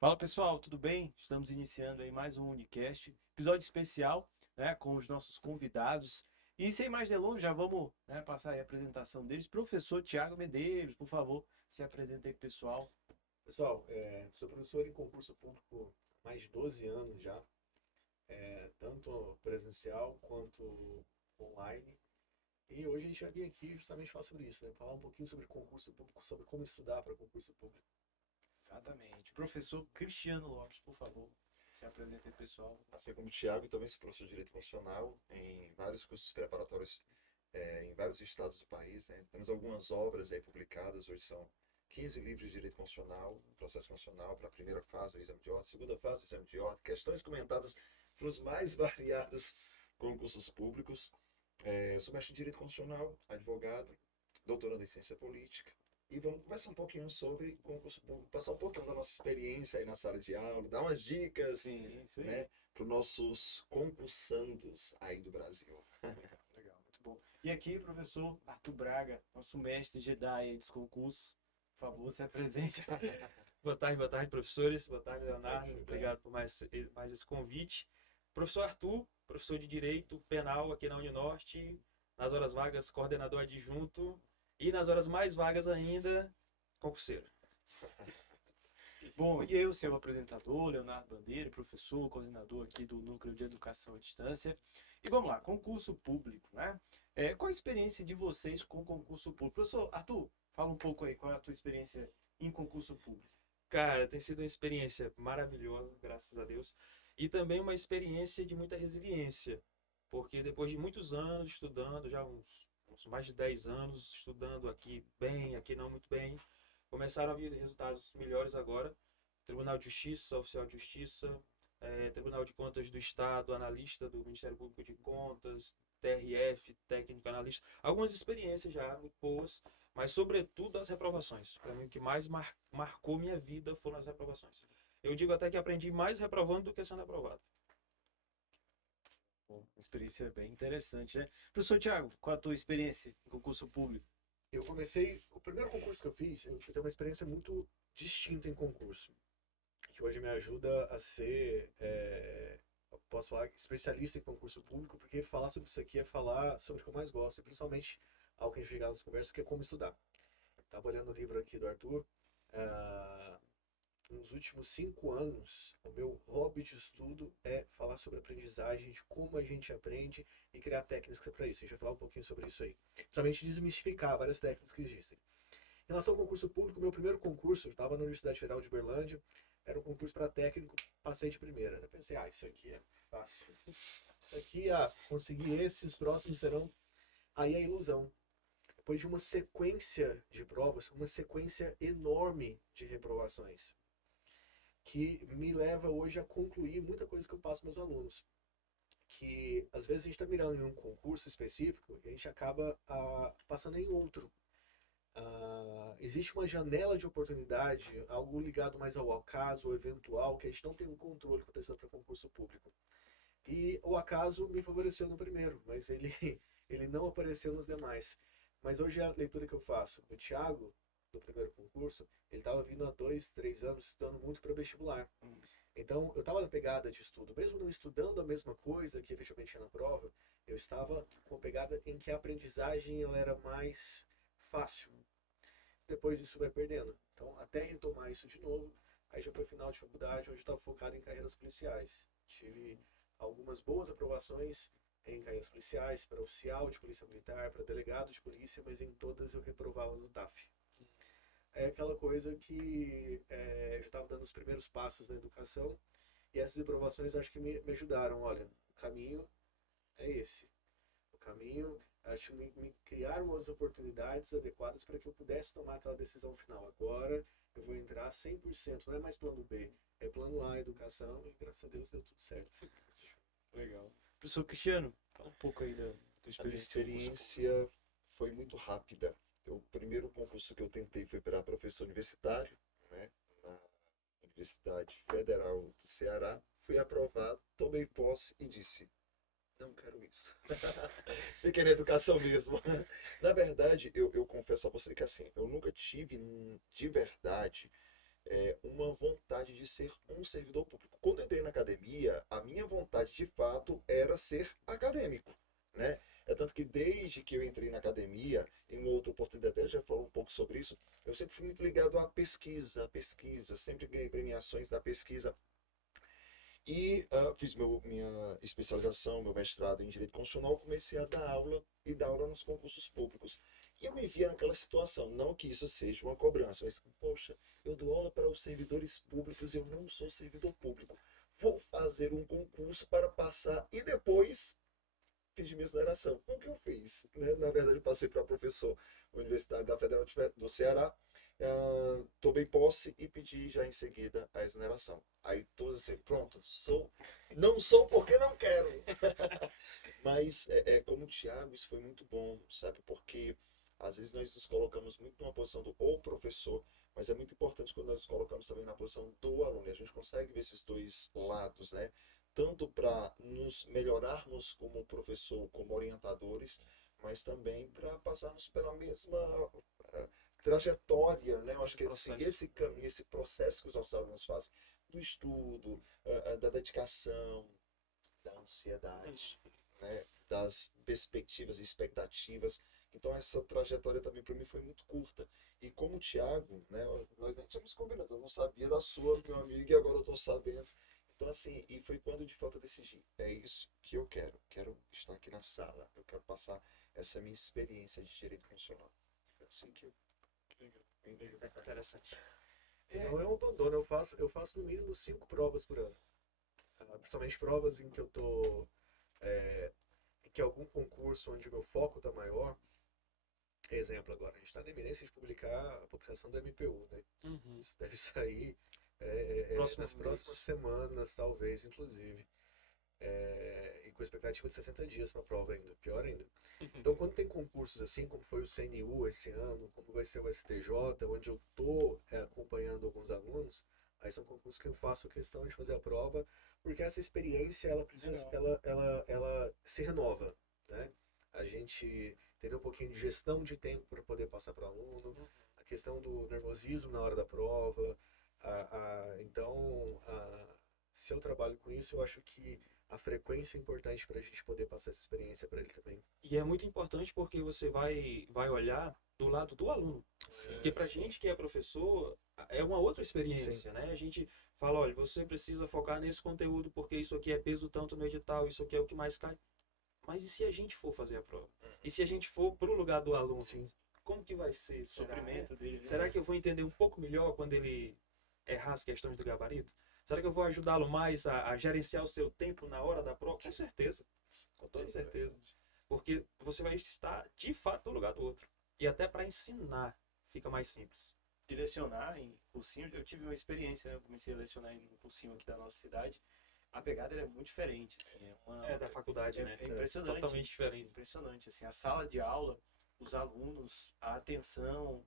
Fala pessoal, tudo bem? Estamos iniciando aí mais um Unicast, episódio especial, né, com os nossos convidados. E sem mais delongas, já vamos, né, passar aí a apresentação deles. Professor Tiago Medeiros, por favor, se apresenta aí pro pessoal. Pessoal, sou professor em concurso público há mais de 12 anos já, tanto presencial quanto online. E hoje a gente vai vir aqui justamente falar sobre isso, né? Falar um pouquinho sobre concurso público, sobre como estudar para concurso público. Exatamente. Professor Cristiano Lopes, por favor, se apresenta aí pessoal. Assim como o Thiago, também sou professor de Direito Constitucional em vários cursos preparatórios em vários estados do país, né? Temos algumas obras aí publicadas, hoje são 15 livros de Direito Constitucional, Processo Constitucional, para a primeira fase do exame de ordem, segunda fase do exame de ordem, questões comentadas para os mais variados concursos públicos. Sou mestre de Direito Constitucional, advogado, doutorando em Ciência Política. E vamos conversar um pouquinho sobre concurso público, passar um pouquinho da nossa experiência aí na sala de aula, dar umas dicas, Sim, isso aí. né, para os nossos concursandos aí do Brasil. Legal, muito bom. E aqui, professor Arthur Braga, nosso mestre Jedi aí dos concursos, por favor, se apresente. Boa tarde, professores. Boa tarde, Tarde, Leonardo. Gilberto. Obrigado por mais esse convite. Professor Arthur, professor de Direito Penal aqui na Uninorte, nas horas vagas, coordenador adjunto e nas horas mais vagas ainda, concurseiro. Bom, e eu, seu apresentador, Leonardo Bandeira, professor, coordenador aqui do Núcleo de Educação à Distância. E vamos lá, concurso público, né? Qual a experiência de vocês com concurso público? Professor Arthur, fala um pouco aí, qual é a tua experiência em concurso público? Cara, tem sido uma experiência maravilhosa, graças a Deus, e também uma experiência de muita resiliência, porque depois de muitos anos estudando, já uns mais de 10 anos estudando aqui bem, aqui não muito bem, começaram a vir resultados melhores agora. Tribunal de Justiça, Oficial de Justiça, Tribunal de Contas do Estado, analista do Ministério Público de Contas, TRF, técnico analista. Algumas experiências já muito boas, mas sobretudo as reprovações. Para mim, o que mais marcou minha vida foram as reprovações. Eu digo até que aprendi mais reprovando do que sendo aprovado. Bom, uma experiência bem interessante, né? Professor Tiago, qual a tua experiência em concurso público? O primeiro concurso que eu fiz, eu tenho uma experiência muito distinta em concurso, que hoje me ajuda a ser, eu posso falar, especialista em concurso público, porque falar sobre isso aqui é falar sobre o que eu mais gosto, e principalmente algo que a gente fica nas conversas, que é como estudar. Estava olhando o livro aqui do Arthur. ah, Nos últimos 5 anos, o meu hobby de estudo é falar sobre aprendizagem, de como a gente aprende e criar técnicas para isso. A gente vai falar um pouquinho sobre isso aí. Principalmente desmistificar várias técnicas que existem. Em relação ao concurso público, meu primeiro concurso, eu estava na Universidade Federal de Berlândia, era um concurso para técnico, passei de primeira. Eu pensei, isso aqui é fácil. Isso aqui, consegui esse, os próximos serão. Aí a ilusão. Depois de uma sequência de provas, uma sequência enorme de reprovações, que me leva hoje a concluir muita coisa que eu passo para meus alunos. Que às vezes a gente está mirando em um concurso específico e a gente acaba passando em outro. Existe uma janela de oportunidade, algo ligado mais ao acaso, ao eventual, que a gente não tem um controle acontecendo para concurso público. E o acaso me favoreceu no primeiro, mas ele, ele não apareceu nos demais. Mas hoje a leitura que eu faço, o Thiago, do primeiro concurso, ele estava vindo há 2, 3 anos estudando muito para vestibular. Então eu estava na pegada de estudo, mesmo não estudando a mesma coisa que efetivamente tinha na prova, eu estava com a pegada em que a aprendizagem ela era mais fácil. Depois isso vai perdendo. Então até retomar isso de novo, aí já foi final de faculdade, onde eu estava focado em carreiras policiais. Tive algumas boas aprovações em carreiras policiais, para oficial de polícia militar, para delegado de polícia, mas em todas eu reprovava no TAF. É aquela coisa que eu já estava dando os primeiros passos na educação e essas reprovações acho que me ajudaram. Olha, o caminho é esse. O caminho, acho que me criaram as oportunidades adequadas para que eu pudesse tomar aquela decisão final. Agora eu vou entrar 100%, não é mais plano B, é plano A, educação, e graças a Deus deu tudo certo. Legal. Professor Cristiano, fala um pouco aí da tua A minha experiência em concurso público. experiência foi muito rápida. O primeiro concurso que eu tentei foi para professor universitário, né, na Universidade Federal do Ceará. Fui aprovado, tomei posse e disse: não quero isso. Fiquei na educação mesmo. Na verdade, eu confesso a você que assim, eu nunca tive de verdade uma vontade de ser um servidor público. Quando eu entrei na academia, a minha vontade de fato era ser acadêmico, né? É tanto que desde que eu entrei na academia, em uma outra oportunidade, até já falou um pouco sobre isso, eu sempre fui muito ligado à pesquisa, sempre ganhei premiações da pesquisa. E fiz minha especialização, meu mestrado em Direito Constitucional, comecei a dar aula e dar aula nos concursos públicos. E eu me via naquela situação, não que isso seja uma cobrança, mas, poxa, eu dou aula para os servidores públicos, eu não sou servidor público. Vou fazer um concurso para passar e depois fiz minha exoneração. Foi o que eu fiz, né? Na verdade, eu passei para professor da Universidade da Federal do Ceará, tomei posse e pedi já em seguida a exoneração. Aí todos assim, pronto, não sou porque não quero. Mas como o Thiago, isso foi muito bom, sabe? Porque às vezes nós nos colocamos muito numa posição do ou professor, mas é muito importante quando nós nos colocamos também na posição do aluno. E a gente consegue ver esses dois lados, né? Tanto para nos melhorarmos como professor, como orientadores, mas também para passarmos pela mesma trajetória, né? Eu acho que esse caminho, esse processo que os nossos alunos fazem, do estudo, da dedicação, da ansiedade, né? Das perspectivas e expectativas. Então essa trajetória também para mim foi muito curta. E como o Thiago, né? Nós nem tínhamos combinado, eu não sabia da sua, meu amigo, e agora eu estou sabendo. Então assim, e foi quando de fato eu decidi, é isso que eu quero estar aqui na sala, eu quero passar essa minha experiência de direito constitucional. Foi assim que eu Interessante. Não é um abandono, eu faço no mínimo 5 provas por ano. Principalmente provas em que eu tô em que algum concurso onde o meu foco tá maior. Exemplo agora, a gente está na iminência de publicar a publicação do MPU, né? Uhum. Isso deve sair nas próximas semanas, talvez, inclusive. E com expectativa de 60 dias para a prova ainda, pior ainda. Então, quando tem concursos assim, como foi o CNU esse ano, como vai ser o STJ, onde eu estou acompanhando alguns alunos, aí são concursos que eu faço questão de fazer a prova, porque essa experiência, ela precisa, ela se renova, né? A gente tem um pouquinho de gestão de tempo para poder passar para o aluno, a questão do nervosismo na hora da prova. Então, se eu trabalho com isso, eu acho que a frequência é importante para a gente poder passar essa experiência para ele também. E é muito importante porque você vai olhar do lado do aluno. Porque para a gente que é professor, é uma outra experiência, né? A gente fala, olha, você precisa focar nesse conteúdo porque isso aqui é peso tanto no edital, isso aqui é o que mais cai. Mas e se a gente for fazer a prova? E se a gente for pro lugar do aluno? Sim. Como que vai ser? O sofrimento dele. Será que eu vou entender um pouco melhor quando ele errar as questões do gabarito? Será que eu vou ajudá-lo mais a gerenciar o seu tempo na hora da prova? Com certeza. Com toda certeza. Porque você vai estar, de fato, no lugar do outro. E até para ensinar fica mais simples. De lecionar em cursinho, eu tive uma experiência, né? Eu comecei a lecionar em um cursinho aqui da nossa cidade. A pegada é muito diferente, assim, da faculdade, né? É impressionante. Totalmente diferente. Impressionante, assim, a sala de aula, os alunos, a atenção,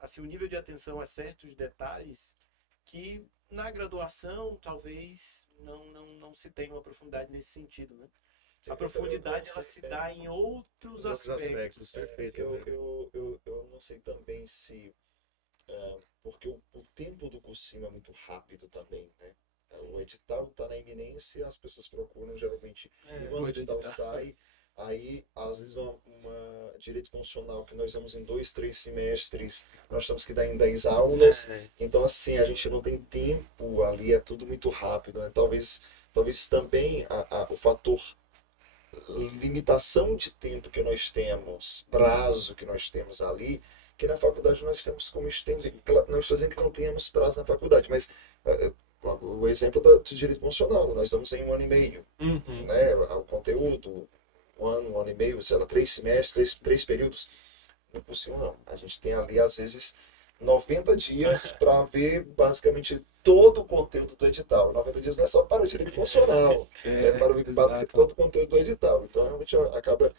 assim, o nível de atenção a certos detalhes que na graduação talvez não se tenha uma profundidade nesse sentido, né? A profundidade ela se dá em outros aspectos. Perfeito. Eu não sei também se porque o tempo do cursinho é muito rápido também, né? O edital está na iminência, as pessoas procuram geralmente quando o edital sai, aí às vezes uma direito constitucional que nós vamos em 2, 3 semestres, nós temos que dar em 10 aulas, então assim, a gente não tem tempo ali, é tudo muito rápido, né? Talvez também o fator limitação de tempo que nós temos, prazo que nós temos ali, que na faculdade nós temos como estender, não estou dizendo que não tenhamos prazo na faculdade, mas o exemplo do direito constitucional, nós estamos em 1 ano e meio, né? O conteúdo, 1 ano e meio, sei lá, 3 semestres, 3 períodos, não é possível não. A gente tem ali, às vezes, 90 dias para ver basicamente todo o conteúdo do edital. 90 dias não é só para o direito constitucional, é para ver todo o conteúdo do edital. Então, realmente, acaba...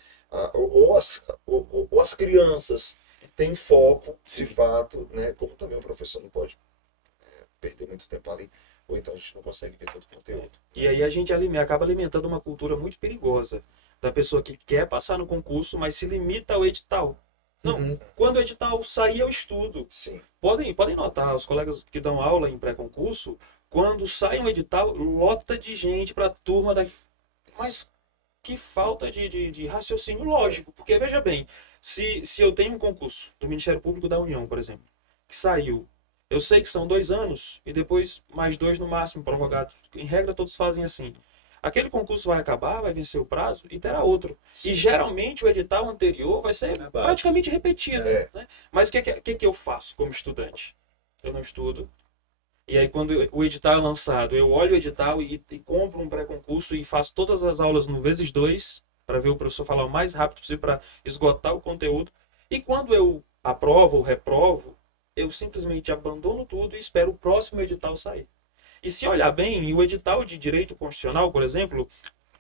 Ou as crianças têm foco, de fato, né? Como também o professor não pode perder muito tempo ali, ou então a gente não consegue ver todo o conteúdo. E aí a gente acaba alimentando uma cultura muito perigosa da pessoa que quer passar no concurso, mas se limita ao edital. Não, Uhum. quando o edital sair, eu estudo. Sim. Podem notar, os colegas que dão aula em pré-concurso, quando sai um edital, lota de gente para a turma da. Mas que falta de raciocínio lógico. Porque, veja bem, se eu tenho um concurso do Ministério Público da União, por exemplo, que saiu, eu sei que são 2 anos e depois mais 2 no máximo prorrogados. Em regra, todos fazem assim. Aquele concurso vai acabar, vai vencer o prazo e terá outro. E geralmente o edital anterior vai ser base. praticamente repetido. É. Né? Mas o que eu faço como estudante? Eu não estudo. E aí, quando o edital é lançado, eu olho o edital e compro um pré-concurso e faço todas as aulas no vezes 2, para ver o professor falar o mais rápido possível para esgotar o conteúdo. E quando eu aprovo ou reprovo, eu simplesmente abandono tudo e espero o próximo edital sair. E se olhar bem, o edital de direito constitucional, por exemplo,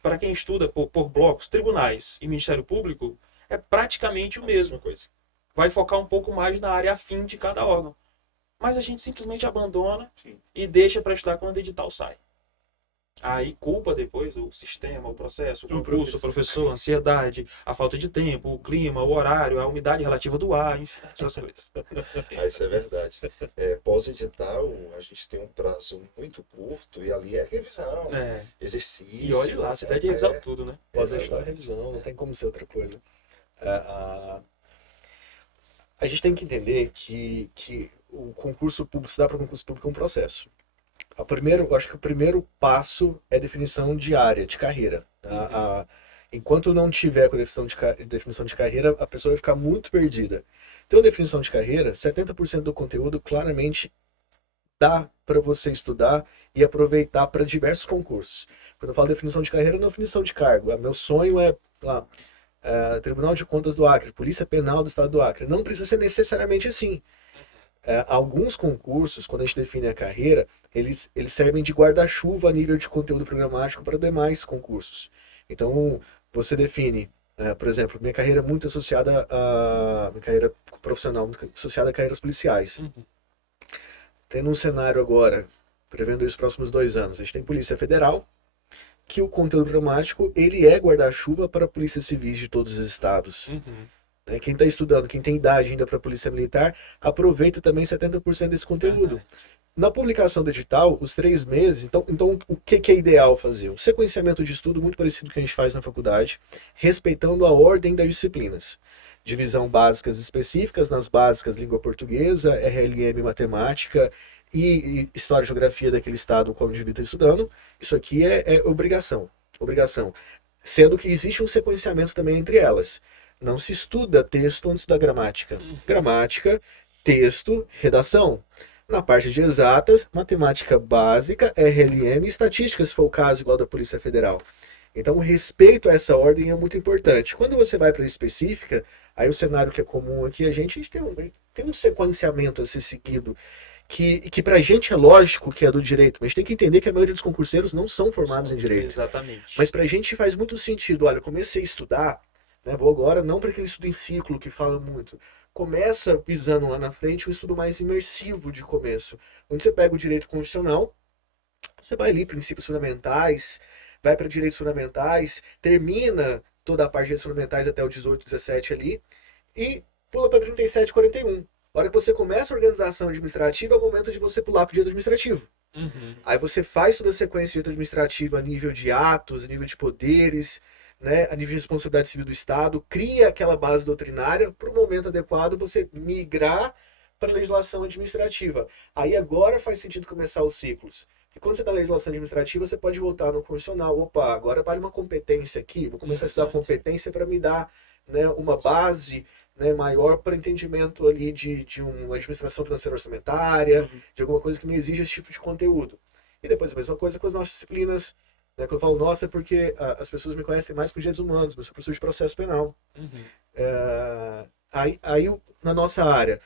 para quem estuda por blocos, tribunais e Ministério Público, é praticamente o mesmo. Mesma coisa. Vai focar um pouco mais na área afim de cada órgão. Mas a gente simplesmente abandona Sim. e deixa para estudar quando o edital sai. Aí culpa depois o sistema, o processo, o concurso, o professor, a ansiedade, a falta de tempo, o clima, o horário, a umidade relativa do ar, enfim, essas coisas. Isso é verdade. Pós-edital, a gente tem um prazo muito curto e ali é revisão, É. exercício. E olhe lá, se der de revisar tudo, né? Pós-edital é Exatamente. revisão, não tem como ser outra coisa. A gente tem que entender que o concurso público, estudar para concurso público é um processo. Eu acho que o primeiro passo é definição de área, de carreira. Enquanto não tiver com a definição de carreira, a pessoa vai ficar muito perdida. Então, a definição de carreira, 70% do conteúdo claramente dá para você estudar e aproveitar para diversos concursos. Quando eu falo definição de carreira, não é definição de cargo. Meu sonho é lá, Tribunal de Contas do Acre, Polícia Penal do Estado do Acre. Não precisa ser necessariamente assim. Alguns concursos, quando a gente define a carreira, eles servem de guarda-chuva a nível de conteúdo programático para demais concursos. Então, você define, por exemplo, minha carreira é muito associada minha carreira profissional, muito associada a carreiras policiais. Tendo um cenário agora, prevendo os próximos 2 anos, a gente tem Polícia Federal, que o conteúdo programático ele é guarda-chuva para polícias civis de todos os estados. Quem está estudando, quem tem idade ainda para a Polícia Militar, aproveita também 70% desse conteúdo. Na publicação do edital, os 3 meses, então o que é ideal fazer? Um sequenciamento de estudo muito parecido com o que a gente faz na faculdade, respeitando a ordem das disciplinas. Divisão básicas específicas, nas básicas língua portuguesa, RLM matemática e história e geografia daquele estado qual o indivíduo está estudando. Isso aqui é obrigação. Sendo que existe um sequenciamento também entre elas. Não se estuda texto antes da gramática. Gramática, texto, redação. Na parte de exatas, matemática básica, RLM e estatística, se for o caso, igual da Polícia Federal. Então, o respeito a essa ordem é muito importante. Quando você vai para a específica, aí o cenário que é comum aqui, a gente tem um sequenciamento a ser seguido, que pra gente é lógico que é do direito, mas tem que entender que a maioria dos concurseiros não são formados em direito. Exatamente. Mas pra gente faz muito sentido. Olha, eu comecei a estudar, né, vou agora, não para aquele estudo em ciclo que fala muito. Começa pisando lá na frente um estudo mais imersivo de começo, onde você pega o direito constitucional, você vai ali, princípios fundamentais, vai para direitos fundamentais, termina toda a parte de direitos fundamentais até o 18, 17 ali, e pula para 37, 41. A hora que você começa a organização administrativa, é o momento de você pular para o direito administrativo. Aí você faz toda a sequência de direito administrativo a nível de atos, a nível de poderes, né, a nível de responsabilidade civil do Estado, cria aquela base doutrinária para o momento adequado você migrar para a legislação administrativa. Aí agora faz sentido começar os ciclos. E quando você está na legislação administrativa, você pode voltar no constitucional. Opa, agora vale uma competência aqui, vou começar a estudar competência para me dar, né, uma base, né, maior para entendimento ali de uma administração financeira orçamentária, de alguma coisa que me exige esse tipo de conteúdo. E depois a mesma coisa com as nossas disciplinas. Né, quando eu falo nossa, é porque as pessoas me conhecem mais com direitos humanos, mas eu sou professor de processo penal. Aí, na nossa área,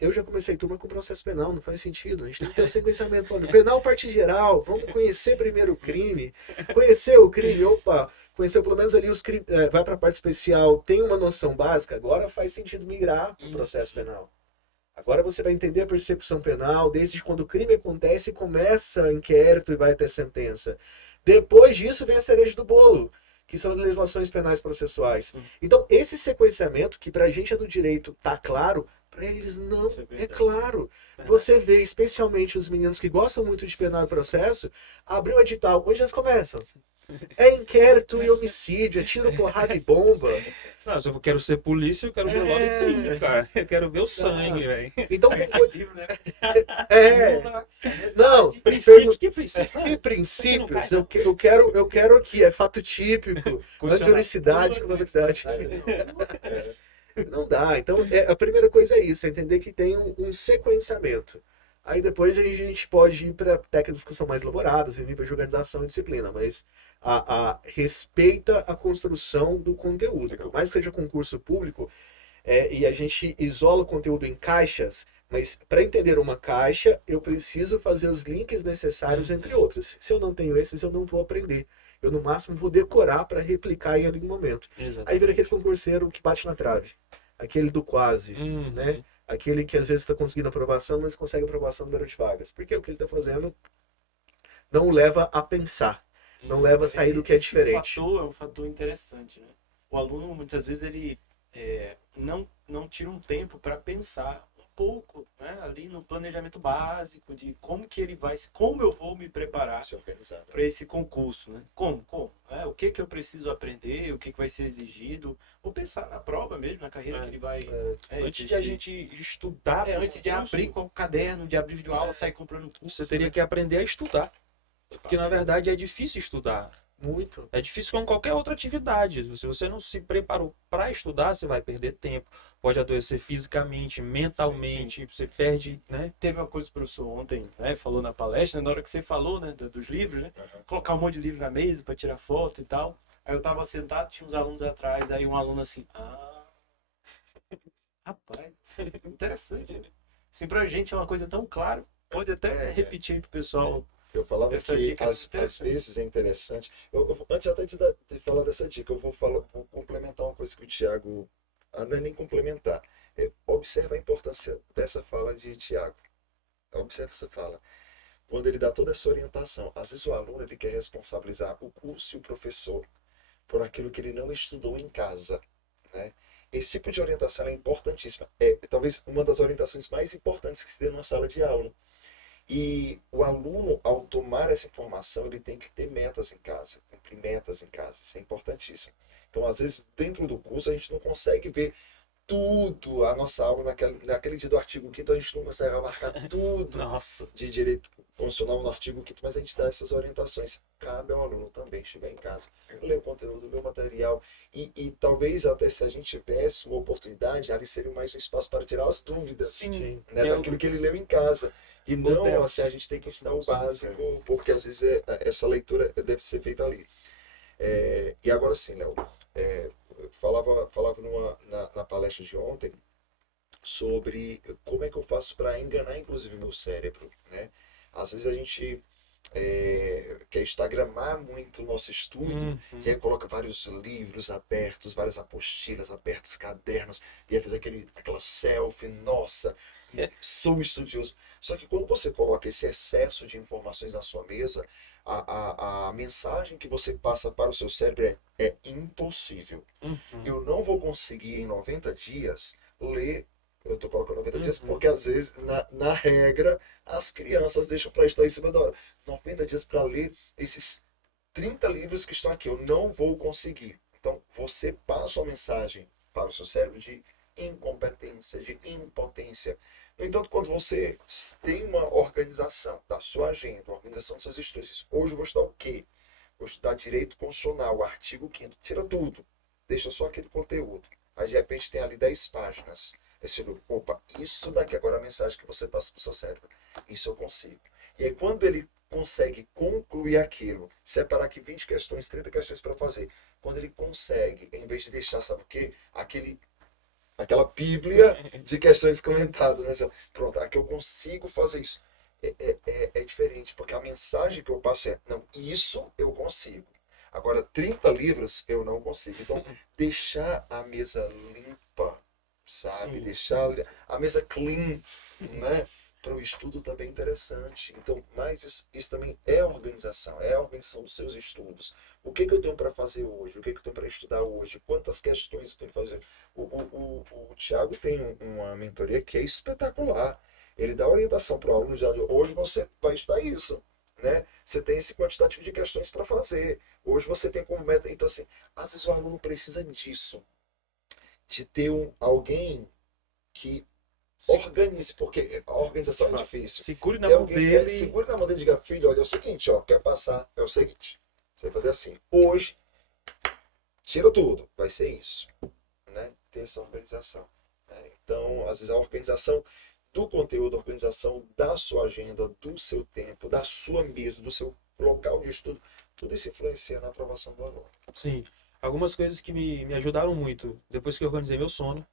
eu já comecei turma com processo penal, não faz sentido. A gente tem que ter um sequenciamento. Olha, penal parte geral, vamos conhecer primeiro o crime. Conhecer o crime, opa, conhecer pelo menos ali os crimes, vai para a parte especial, tem uma noção básica, agora faz sentido migrar para o processo penal. Agora você vai entender a percepção penal, desde quando o crime acontece, começa inquérito e vai até sentença. Depois disso vem a cereja do bolo, que são as legislações penais processuais. Então, esse sequenciamento, que pra gente é do direito, tá claro, pra eles não Isso é é verdade. claro. Você vê, especialmente os meninos que gostam muito de penal e processo, abrir o edital, onde eles começam? É inquérito e homicídio, é tiro, porrada e bomba. Não, se eu quero ser polícia, eu quero ver logo isso aí, cara. Eu quero ver o sangue, velho. Então tem Aquele coisa. livro, né? É. Lula, Não, Princípios, que princípios? que princípios? Eu quero aqui, é fato típico, antionicidade, culpabilidade. Não dá. Então, a primeira coisa é isso, é entender que tem um sequenciamento. Aí depois a gente pode ir para técnicas que são mais elaboradas, em nível de organização e disciplina, mas respeita a construção do conteúdo. Por mais que seja concurso público, e a gente isola o conteúdo em caixas, mas para entender uma caixa, eu preciso fazer os links necessários entre outros. Se eu não tenho esses, eu não vou aprender. Eu, no máximo, vou decorar para replicar em algum momento. Aí vira aquele concurseiro que bate na trave. Aquele do quase, né? Aquele que às vezes está conseguindo aprovação, mas consegue aprovação no número de vagas. Porque o que ele está fazendo não o leva a pensar. Não leva a sair do que é diferente. Esse fator é um fator interessante, né? O aluno, muitas vezes, ele não tira um tempo para pensar um pouco, né? Ali no planejamento básico de como eu vou me preparar Se organizar, né? para esse concurso, né? Como? O que eu preciso aprender, o que vai ser exigido, ou pensar na prova mesmo, na carreira que ele vai Antes de a gente estudar, antes de abrir com o caderno, de abrir videoaula, sair comprando um curso, você teria que aprender a estudar. Porque, na verdade, é difícil estudar. Muito. É difícil como qualquer outra atividade. Se você não se preparou para estudar, você vai perder tempo. Pode adoecer fisicamente, mentalmente, você perde, né? Teve uma coisa que o professor ontem, né, falou na palestra, na hora que você falou, né, dos livros, né? Colocar um monte de livro na mesa para tirar foto e tal. Aí eu tava sentado, tinha uns alunos atrás, aí um aluno assim, rapaz, interessante, né? Assim, pra gente é uma coisa tão clara, pode até repetir aí pro pessoal. Eu falava Essa que dica é às interessante. vezes é interessante. Antes até de falar dessa dica, eu vou complementar uma coisa que o Tiago. Não é nem complementar. Observa a importância dessa fala de Tiago. Observa essa fala. Quando ele dá toda essa orientação, às vezes o aluno ele quer responsabilizar o curso e o professor por aquilo que ele não estudou em casa, né? Esse tipo de orientação é importantíssima. É talvez uma das orientações mais importantes que se dê numa sala de aula. E o aluno, ao tomar essa informação, ele tem que ter metas em casa, cumprir metas em casa. Isso é importantíssimo. Então, às vezes, dentro do curso, a gente não consegue ver tudo. A nossa aula, naquele dia do artigo 5º, a gente não consegue abarcar tudo Nossa. de direito constitucional no artigo 5º, mas a gente dá essas orientações. Cabe ao aluno também chegar em casa, ler o conteúdo, ler o material. E talvez até se a gente tivesse uma oportunidade, ali seria mais um espaço para tirar as dúvidas. Sim. Né, daquilo que ele leu em casa. E não, assim, a gente tem que ensinar o básico, porque às vezes essa leitura deve ser feita ali. E agora sim, Léo, falava na palestra de ontem sobre como é que eu faço para enganar, inclusive, meu cérebro, né? Às vezes a gente quer instagramar muito o nosso estudo, e aí coloca vários livros abertos, várias apostilas abertas, cadernos, e aí faz aquela selfie, nossa, sou estudioso. Só que quando você coloca esse excesso de informações na sua mesa, a mensagem que você passa para o seu cérebro é impossível. Eu não vou conseguir em 90 dias ler. Eu estou colocando 90 dias porque às vezes, na regra, as crianças deixam para estudar em cima da hora. 90 dias para ler esses 30 livros que estão aqui. Eu não vou conseguir. Então, você passa uma mensagem para o seu cérebro de incompetência, de impotência. No entanto, quando você tem uma organização da sua agenda, uma organização dos seus estudos, hoje eu vou estudar o quê? Vou estudar direito constitucional, o artigo 5º, tira tudo, deixa só aquele conteúdo. Aí de repente tem ali 10 páginas. Aí você vê, opa, isso daqui, agora a mensagem que você passa para o seu cérebro, isso eu consigo. E aí quando ele consegue concluir aquilo, separar aqui 20 questões, 30 questões para fazer, quando ele consegue, em vez de deixar, sabe o quê? Aquela bíblia de questões comentadas, né? Pronto, aqui eu consigo fazer isso. É diferente, porque a mensagem que eu passo é, não, isso eu consigo. Agora, 30 livros eu não consigo. Então, deixar a mesa limpa, sabe? Sim. Deixar a mesa clean, né? para o estudo também interessante. Então, mas isso também é organização, é a organização dos seus estudos. O que eu tenho para fazer hoje? O que eu tenho para estudar hoje? Quantas questões eu tenho que fazer? O Thiago tem uma mentoria que é espetacular. Ele dá orientação para o aluno, já hoje você vai estudar isso, né? Você tem esse quantitativo de questões para fazer. Hoje você tem como meta. Então, assim, às vezes o aluno precisa disso, de ter alguém que organize, porque a organização é difícil. Segure na Tem mão alguém que dele. segura na mão dele e diga, filho, olha, é o seguinte, ó, quer passar, é o seguinte, você vai fazer assim, hoje, tira tudo, vai ser isso, né? Ter essa organização, né? Então, às vezes a organização do conteúdo, a organização da sua agenda, do seu tempo, da sua mesa, do seu local de estudo, tudo isso influencia na aprovação do aluno. Sim. Algumas coisas que me ajudaram muito depois que eu organizei meu sono.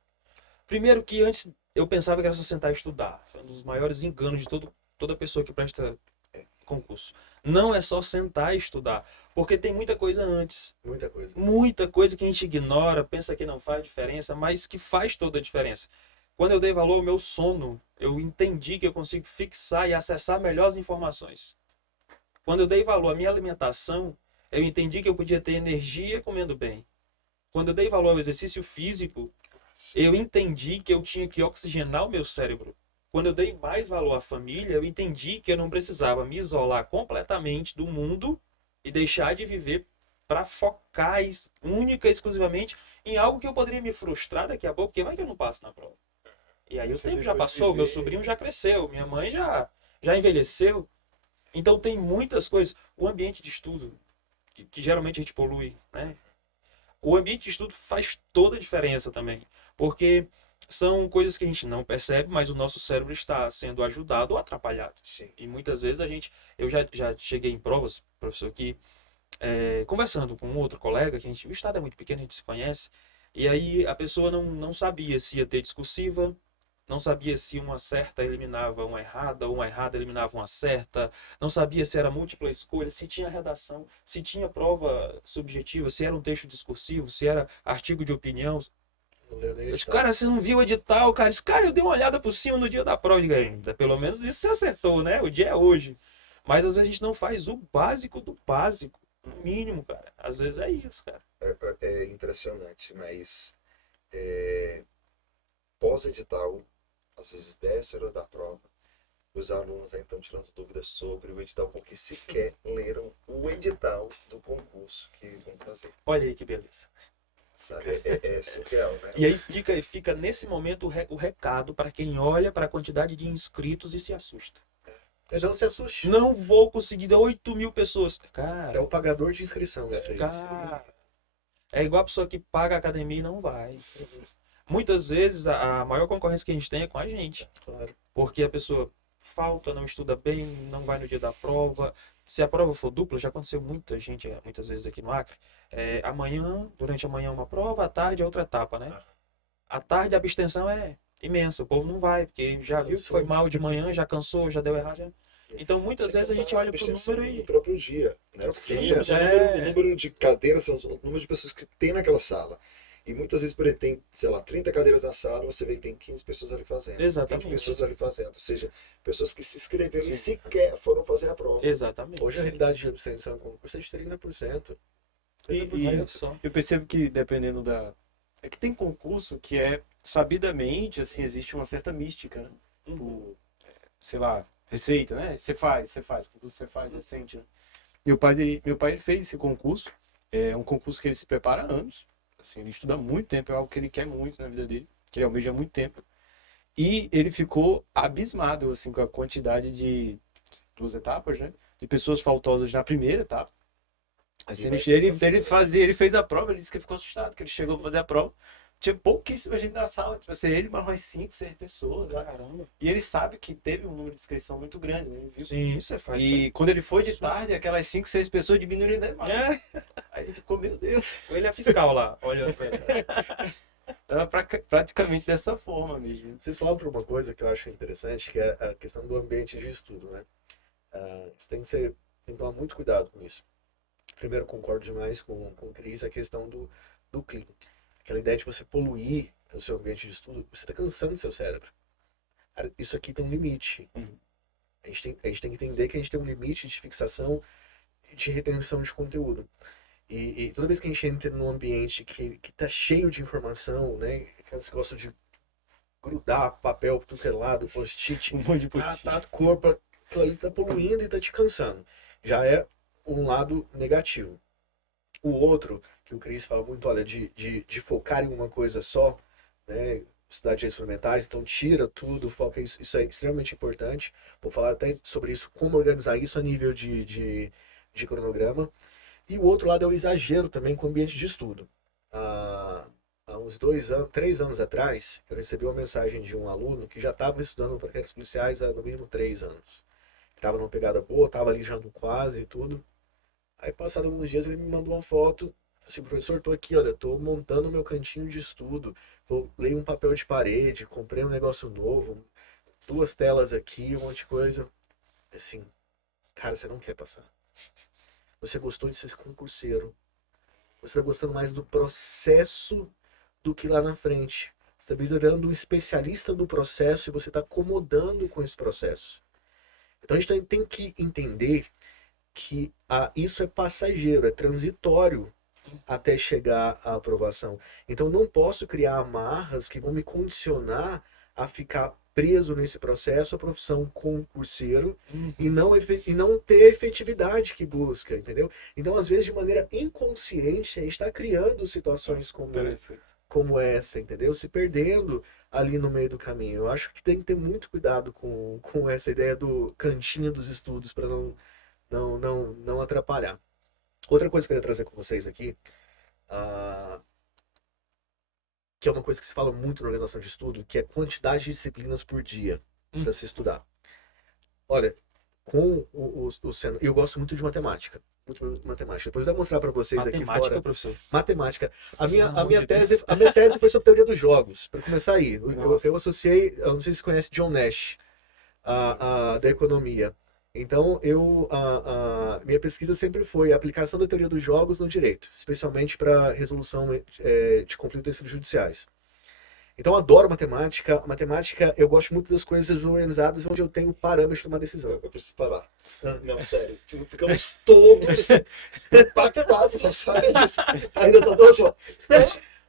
Primeiro que antes eu pensava que era só sentar e estudar. Foi um dos maiores enganos de toda pessoa que presta concurso. Não é só sentar e estudar, porque tem muita coisa antes. Muita coisa. Muita coisa que a gente ignora, pensa que não faz diferença, mas que faz toda a diferença. Quando eu dei valor ao meu sono, eu entendi que eu consigo fixar e acessar melhor as informações. Quando eu dei valor à minha alimentação, eu entendi que eu podia ter energia comendo bem. Quando eu dei valor ao exercício físico, eu entendi que eu tinha que oxigenar o meu cérebro. Quando eu dei mais valor à família, eu entendi que eu não precisava me isolar completamente do mundo e deixar de viver para focar única e exclusivamente em algo que eu poderia me frustrar daqui a pouco, porque vai que eu não passo na prova. E aí o Você tempo deixou já de passou, meu viver. sobrinho já cresceu, minha mãe já envelheceu. Então tem muitas coisas. O ambiente de estudo, que geralmente a gente polui, né? O ambiente de estudo faz toda a diferença também, porque são coisas que a gente não percebe, mas o nosso cérebro está sendo ajudado ou atrapalhado. Sim. E muitas vezes eu já cheguei em provas, professor, que conversando com um outro colega, que o estado é muito pequeno, a gente se conhece, e aí a pessoa não sabia se ia ter discursiva, não sabia se uma certa eliminava uma errada, ou uma errada eliminava uma certa, não sabia se era múltipla escolha, se tinha redação, se tinha prova subjetiva, se era um texto discursivo, se era artigo de opinião. Não leu nem Eu disse, edital. cara, você não viu o edital, cara? Esse cara, eu dei uma olhada por cima no dia da prova. Eu digo, ainda, pelo menos isso você acertou, né? O dia é hoje. Mas às vezes a gente não faz o básico do básico. No mínimo, cara. Às vezes é isso, cara. É impressionante, mas pós-edital, às vezes véspera da prova, os alunos aí estão tirando dúvidas sobre o edital porque sequer leram o edital do concurso que vão fazer. Olha aí que beleza. Sabe? É surreal, né? E aí fica nesse momento o recado para quem olha para a quantidade de inscritos e se assusta. Não se assuste. Não vou conseguir dar 8.000 pessoas. É Cara, um pagador de inscrição isso aí. cara. É igual a pessoa que paga a academia e não vai. Muitas vezes a maior concorrência que a gente tem é com a gente. Claro. Porque a pessoa falta, não estuda bem, não vai no dia da prova. Se a prova for dupla, já aconteceu muitas vezes aqui no Acre. Durante a manhã uma prova, à tarde é outra etapa, né? À tarde a abstenção é imensa, o povo não vai, porque já viu que foi mal de manhã, já cansou, já deu errado. Então muitas Sem vezes a gente contar olha pro abstenção número no e. próprio dia, né? Porque Sim, nós temos o número de cadeiras, o número de pessoas que tem naquela sala. E muitas vezes, por exemplo, tem, sei lá, 30 cadeiras na sala, você vê que tem 15 pessoas ali fazendo. Exatamente. 20 pessoas ali fazendo. Ou seja, pessoas que se inscreveram Sim. e sequer foram fazer a prova. Exatamente. Hoje a realidade de abstenção no concurso é de 30%. Olha só. Eu percebo que dependendo da. É que tem concurso que é sabidamente, assim, existe uma certa mística, né? Por, sei lá, receita, né? Você faz, concurso você faz recente, né? Meu pai ele fez esse concurso, é um concurso que ele se prepara há anos, assim, ele estuda há muito tempo, é algo que ele quer muito na vida dele, que ele almeja há muito tempo. E ele ficou abismado, assim, com a quantidade de 2 etapas, né? De pessoas faltosas na primeira etapa. Assim, ele fez a prova, ele disse que ele ficou assustado, que ele chegou pra fazer a prova. Tinha pouquíssima gente na sala, tipo assim, ele, mas mais 5, 6 pessoas, né? Caramba. E ele sabe que teve um número de inscrição muito grande, né? Ele viu. Sim, você faz. E quando ele foi de tarde, aquelas 5, 6 pessoas diminuíram ainda mais. Aí ele ficou, meu Deus. Ele é fiscal lá, olhando pra ele. Era praticamente dessa forma mesmo. Vocês falaram por uma coisa que eu acho interessante, que é a questão do ambiente de estudo, né? Você tem que tomar muito cuidado com isso. Primeiro, concordo demais com o Cris, a questão do clima. Aquela ideia de você poluir o seu ambiente de estudo, você está cansando o seu cérebro. Cara, isso aqui tem um limite. Uhum. A gente tem que entender que a gente tem um limite de fixação e de retenção de conteúdo. E toda vez que a gente entra num ambiente que tá cheio de informação, né? Aquelas que gostam de grudar papel por tudo que é lado, post-it, Um monte de tá, post-it. tá, corpo, aquilo ali tá poluindo e tá te cansando. Já é um lado negativo. O outro, que o Cris fala muito, olha, de focar em uma coisa só, né? Estudar direitos fundamentais, então tira tudo, foca isso, isso é extremamente importante. Vou falar até sobre isso, como organizar isso a nível de cronograma. E o outro lado é o exagero também com o ambiente de estudo. Há uns 2 anos, 3 anos atrás, eu recebi uma mensagem de um aluno que já estava estudando para carreiras policiais há no mínimo 3 anos. Estava numa pegada boa, estava ali já no quase e tudo. Aí, passado alguns dias, ele me mandou uma foto. Assim, professor, estou aqui, olha, estou montando o meu cantinho de estudo. Leio um papel de parede, comprei um negócio novo, 2 telas aqui, um monte de coisa. Assim, cara, você não quer passar. Você gostou de ser concurseiro. Você está gostando mais do processo do que lá na frente. Você está virando um especialista do processo e você está acomodando com esse processo. Então a gente tem que entender que isso é passageiro, é transitório até chegar à aprovação. Então não posso criar amarras que vão me condicionar a ficar preso nesse processo, a profissão concurseiro, e não ter a efetividade que busca, entendeu? Então, às vezes, de maneira inconsciente, a gente está criando situações como essa, entendeu? Se perdendo ali no meio do caminho. Eu acho que tem que ter muito cuidado com essa ideia do cantinho dos estudos para não atrapalhar. Outra coisa que eu queria trazer com vocês aqui, que é uma coisa que se fala muito na organização de estudo, que é quantidade de disciplinas por dia para se estudar. Olha, com eu gosto muito de matemática. Muito de matemática. Depois eu vou mostrar para vocês aqui fora. Professor? Matemática. A minha de tese foi sobre teoria dos jogos, para começar aí. Nossa. Eu associei, eu não sei se você conhece John Nash, da economia. Então, minha pesquisa sempre foi a aplicação da teoria dos jogos no direito, especialmente para resolução de conflitos extrajudiciais. Então, eu adoro matemática. Matemática, eu gosto muito das coisas organizadas onde eu tenho parâmetros de tomar decisão. Eu preciso parar. Não, sério. Ficamos todos impactados, só sabe disso. Ainda tô todos só.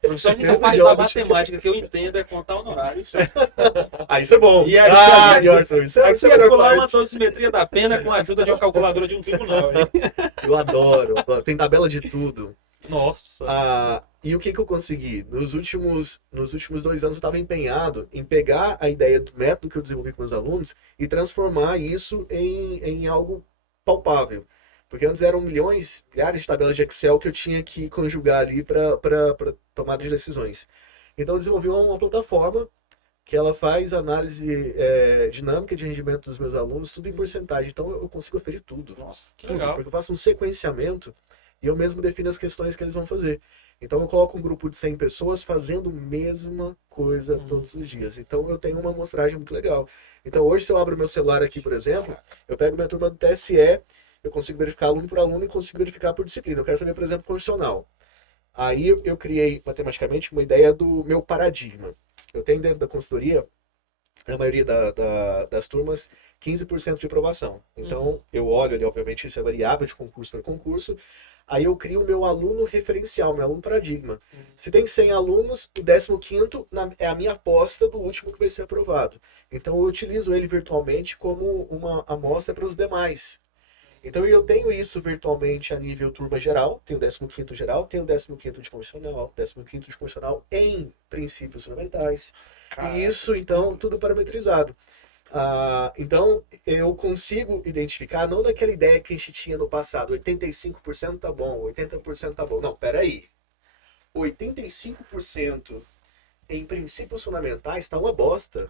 Professor, a única parte da matemática que eu entendo é contar honorários. Isso é bom. E aí, Yorson, isso é a melhor calcular uma parte. dosimetria da pena com a ajuda de uma calculadora de um tribunal. Hein? Eu adoro. Tem tabela de tudo. Nossa. E o que eu consegui? Nos últimos 2 anos eu estava empenhado em pegar a ideia do método que eu desenvolvi com meus alunos e transformar isso em algo palpável. Porque antes eram milhares de tabelas de Excel que eu tinha que conjugar ali para tomada de decisões. Então eu desenvolvi uma plataforma que ela faz análise dinâmica de rendimento dos meus alunos, tudo em porcentagem. Então eu consigo aferir tudo. Nossa, que Tudo, legal. porque eu faço um sequenciamento e eu mesmo defino as questões que eles vão fazer. Então eu coloco um grupo de 100 pessoas fazendo a mesma coisa todos os dias. Então eu tenho uma amostragem muito legal. Então hoje, se eu abro meu celular aqui, por exemplo, eu pego minha turma do TSE, eu consigo verificar aluno por aluno e consigo verificar por disciplina. Eu quero saber, por exemplo, constitucional. Aí eu criei matematicamente uma ideia do meu paradigma. Eu tenho dentro da consultoria, na maioria das turmas, 15% de aprovação. Então, eu olho ali, obviamente, isso é variável de concurso para concurso. Aí eu crio o meu aluno referencial, meu aluno paradigma. Se tem 100 alunos, o 15º é a minha aposta do último que vai ser aprovado. Então, eu utilizo ele virtualmente como uma amostra para os demais. Então eu tenho isso virtualmente a nível turma geral, tenho o 15º geral, tenho o 15º de constitucional, 15º de constitucional em princípios fundamentais. Caraca, E isso, então, tudo parametrizado. Então eu consigo identificar, não naquela ideia que a gente tinha no passado, 85% tá bom, 80% tá bom. Não, peraí. 85% em princípios fundamentais tá uma bosta.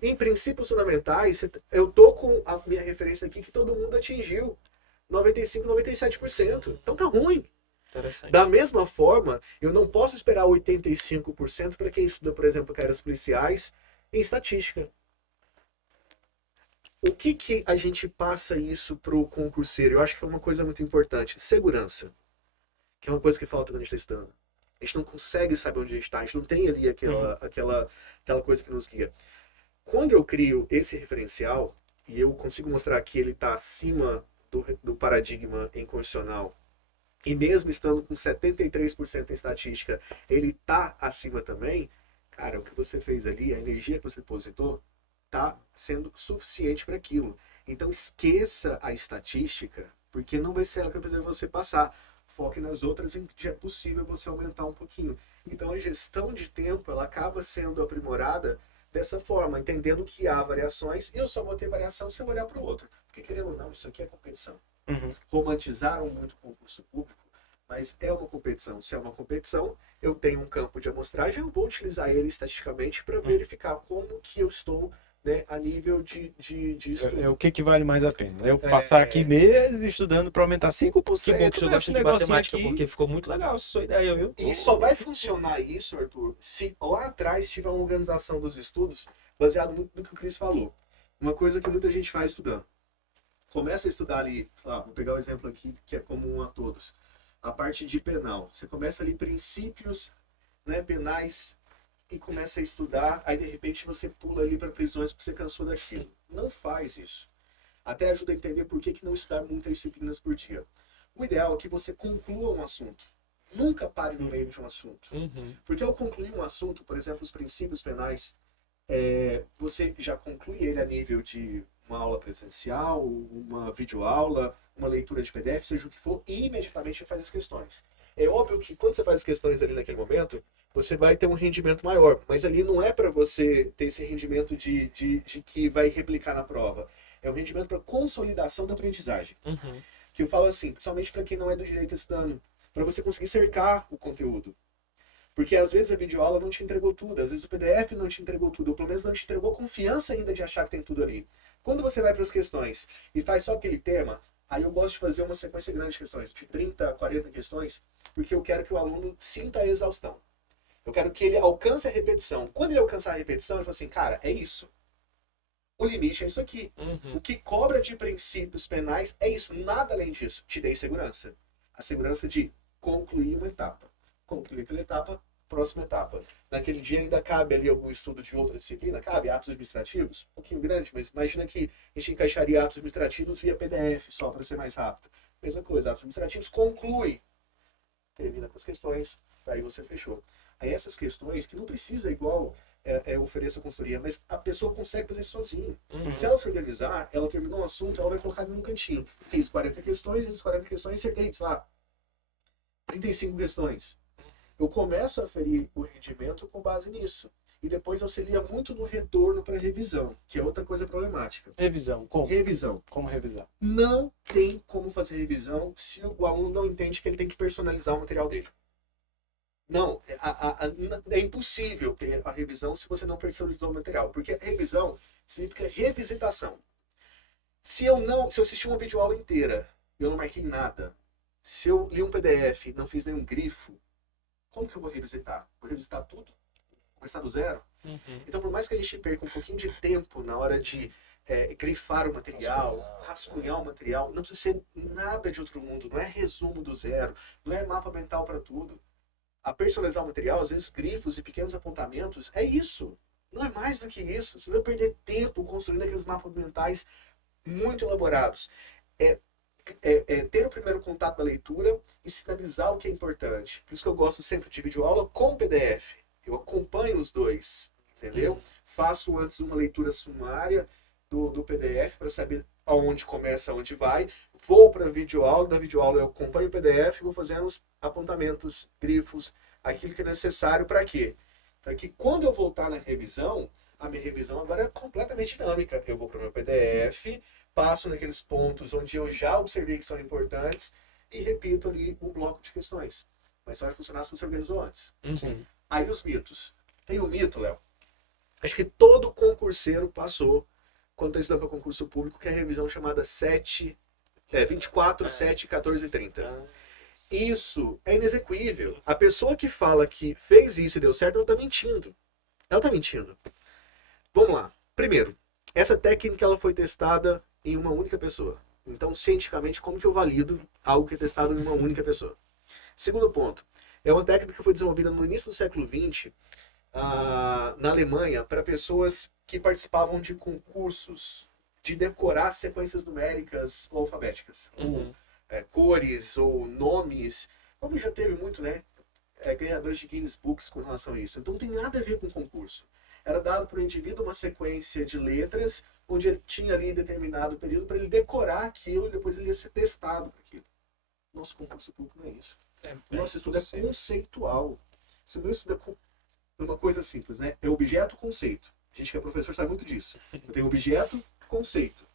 Em princípios fundamentais, eu tô com a minha referência aqui que todo mundo atingiu 95, 97%. Então tá ruim. Interessante. Da mesma forma, eu não posso esperar 85% para quem estuda, por exemplo, carreiras policiais em estatística. O que a gente passa isso pro concurseiro? Eu acho que é uma coisa muito importante. Segurança. Que é uma coisa que falta quando a gente está estudando. A gente não consegue saber onde a gente está. A gente não tem ali aquela coisa que nos guia. Quando eu crio esse referencial e eu consigo mostrar que ele está acima do paradigma em condicional, e mesmo estando com 73% em estatística, ele está acima também, cara, o que você fez ali, a energia que você depositou, está sendo suficiente para aquilo. Então esqueça a estatística, porque não vai ser ela que vai fazer você passar. Foque nas outras em que é possível você aumentar um pouquinho. Então a gestão de tempo ela acaba sendo aprimorada dessa forma, entendendo que há variações e eu só vou ter variação se eu olhar para o outro. Porque querendo ou não, isso aqui é competição. Romantizaram muito o concurso público, mas é uma competição. Se é uma competição, eu tenho um campo de amostragem, eu vou utilizar ele estatisticamente para verificar como que eu estou, né, a nível de estudo. É o que vale mais a pena, né? Eu passar aqui meses estudando para aumentar 5%. Que bom que você gosta de matemática, porque ficou muito legal essa sua ideia, viu? E só vai funcionar isso, Arthur, se lá atrás tiver uma organização dos estudos baseado muito no que o Cris falou. Uma coisa que muita gente faz estudando. Começa a estudar ali, vou pegar o exemplo aqui que é comum a todos. A parte de penal. Você começa ali princípios, né, penais e começa a estudar, aí de repente você pula ali para prisões porque você cansou daquilo. Não faz isso. Até ajuda a entender por que não estudar muitas disciplinas por dia. O ideal é que você conclua um assunto. Nunca pare no meio de um assunto. Porque ao concluir um assunto, por exemplo, os princípios penais, você já conclui ele a nível de uma aula presencial, uma videoaula, uma leitura de PDF, seja o que for, e imediatamente faz as questões. É óbvio que quando você faz as questões ali naquele momento, você vai ter um rendimento maior, mas ali não é para você ter esse rendimento de que vai replicar na prova. É um rendimento para consolidação da aprendizagem. Que eu falo assim, principalmente para quem não é do direito estudando, para você conseguir cercar o conteúdo. Porque às vezes a videoaula não te entregou tudo, às vezes o PDF não te entregou tudo, ou pelo menos não te entregou confiança ainda de achar que tem tudo ali. Quando você vai para as questões e faz só aquele tema, aí eu gosto de fazer uma sequência grande de questões, de 30, 40 questões, porque eu quero que o aluno sinta a exaustão. Eu quero que ele alcance a repetição. Quando ele alcançar a repetição, ele fala assim, cara, é isso. O limite é isso aqui. O que cobra de princípios penais é isso, nada além disso. Te dei segurança. A segurança de concluir uma etapa. Concluir aquela etapa, próxima etapa. Naquele dia ainda cabe ali algum estudo de outra disciplina, cabe atos administrativos, um pouquinho grande, mas imagina que a gente encaixaria atos administrativos via PDF só para ser mais rápido. Mesma coisa, atos administrativos conclui. Termina com as questões, aí você fechou. Aí essas questões que não precisa igual ofereça a consultoria, mas a pessoa consegue fazer isso sozinha. Se ela se organizar, ela terminou um assunto, ela vai colocar num cantinho. Fiz 40 questões, essas 40 questões, acertei, sei lá, 35 questões. Eu começo a aferir o rendimento com base nisso. E depois auxilia muito no retorno para revisão, que é outra coisa problemática. Revisão, como? Revisão. Como revisar? Não tem como fazer revisão se o aluno não entende que ele tem que personalizar o material dele. Não, é impossível ter a revisão se você não personalizou o material, porque a revisão significa revisitação. Se eu assisti uma videoaula inteira e eu não marquei nada, se eu li um PDF e não fiz nenhum grifo, como que eu vou revisitar? Vou revisitar tudo? Começar do zero? Então, por mais que a gente perca um pouquinho de tempo na hora de grifar o material, rascunhar o material, não precisa ser nada de outro mundo, não é resumo do zero, não é mapa mental para tudo. A personalizar o material, às vezes grifos e pequenos apontamentos, é isso. Não é mais do que isso. Você vai perder tempo construindo aqueles mapas mentais muito elaborados. Ter o primeiro contato da leitura e sinalizar o que é importante. Por isso que eu gosto sempre de videoaula com PDF. Eu acompanho os dois, entendeu? Faço antes uma leitura sumária do PDF para saber aonde começa, aonde vai. Vou para a videoaula, da videoaula eu acompanho o PDF e vou fazendo os apontamentos, grifos, aquilo que é necessário para quê? Para que quando eu voltar na revisão, a minha revisão agora é completamente dinâmica. Eu vou para o meu PDF, passo naqueles pontos onde eu já observei que são importantes e repito ali o bloco de questões. Mas só vai funcionar se você organizou antes. Aí os mitos. Tem um mito, Léo. Acho que todo concurseiro passou quando está estudando para concurso público, que é a revisão chamada 24, 7, 14 e 30. Isso é inexequível. A pessoa que fala que fez isso e deu certo, ela está mentindo. Ela está mentindo. Vamos lá. Primeiro, essa técnica ela foi testada em uma única pessoa. Então, cientificamente, como que eu valido algo que é testado em uma única pessoa? Segundo ponto, é uma técnica que foi desenvolvida no início do século XX na Alemanha para pessoas que participavam de concursos de decorar sequências numéricas ou alfabéticas, Uhum. cores ou nomes, como já teve muito, né? Ganhadores de Guinness Books com relação a isso. Então não tem nada a ver com concurso. Era dado para o indivíduo uma sequência de letras, onde ele tinha ali determinado período para ele decorar aquilo e depois ele ia ser testado para aquilo. Nosso concurso público não é isso. O nosso estudo é conceitual. Você não estuda uma coisa simples, né? É objeto, conceito. A gente que é professor sabe muito disso. Eu tenho objeto, conceito.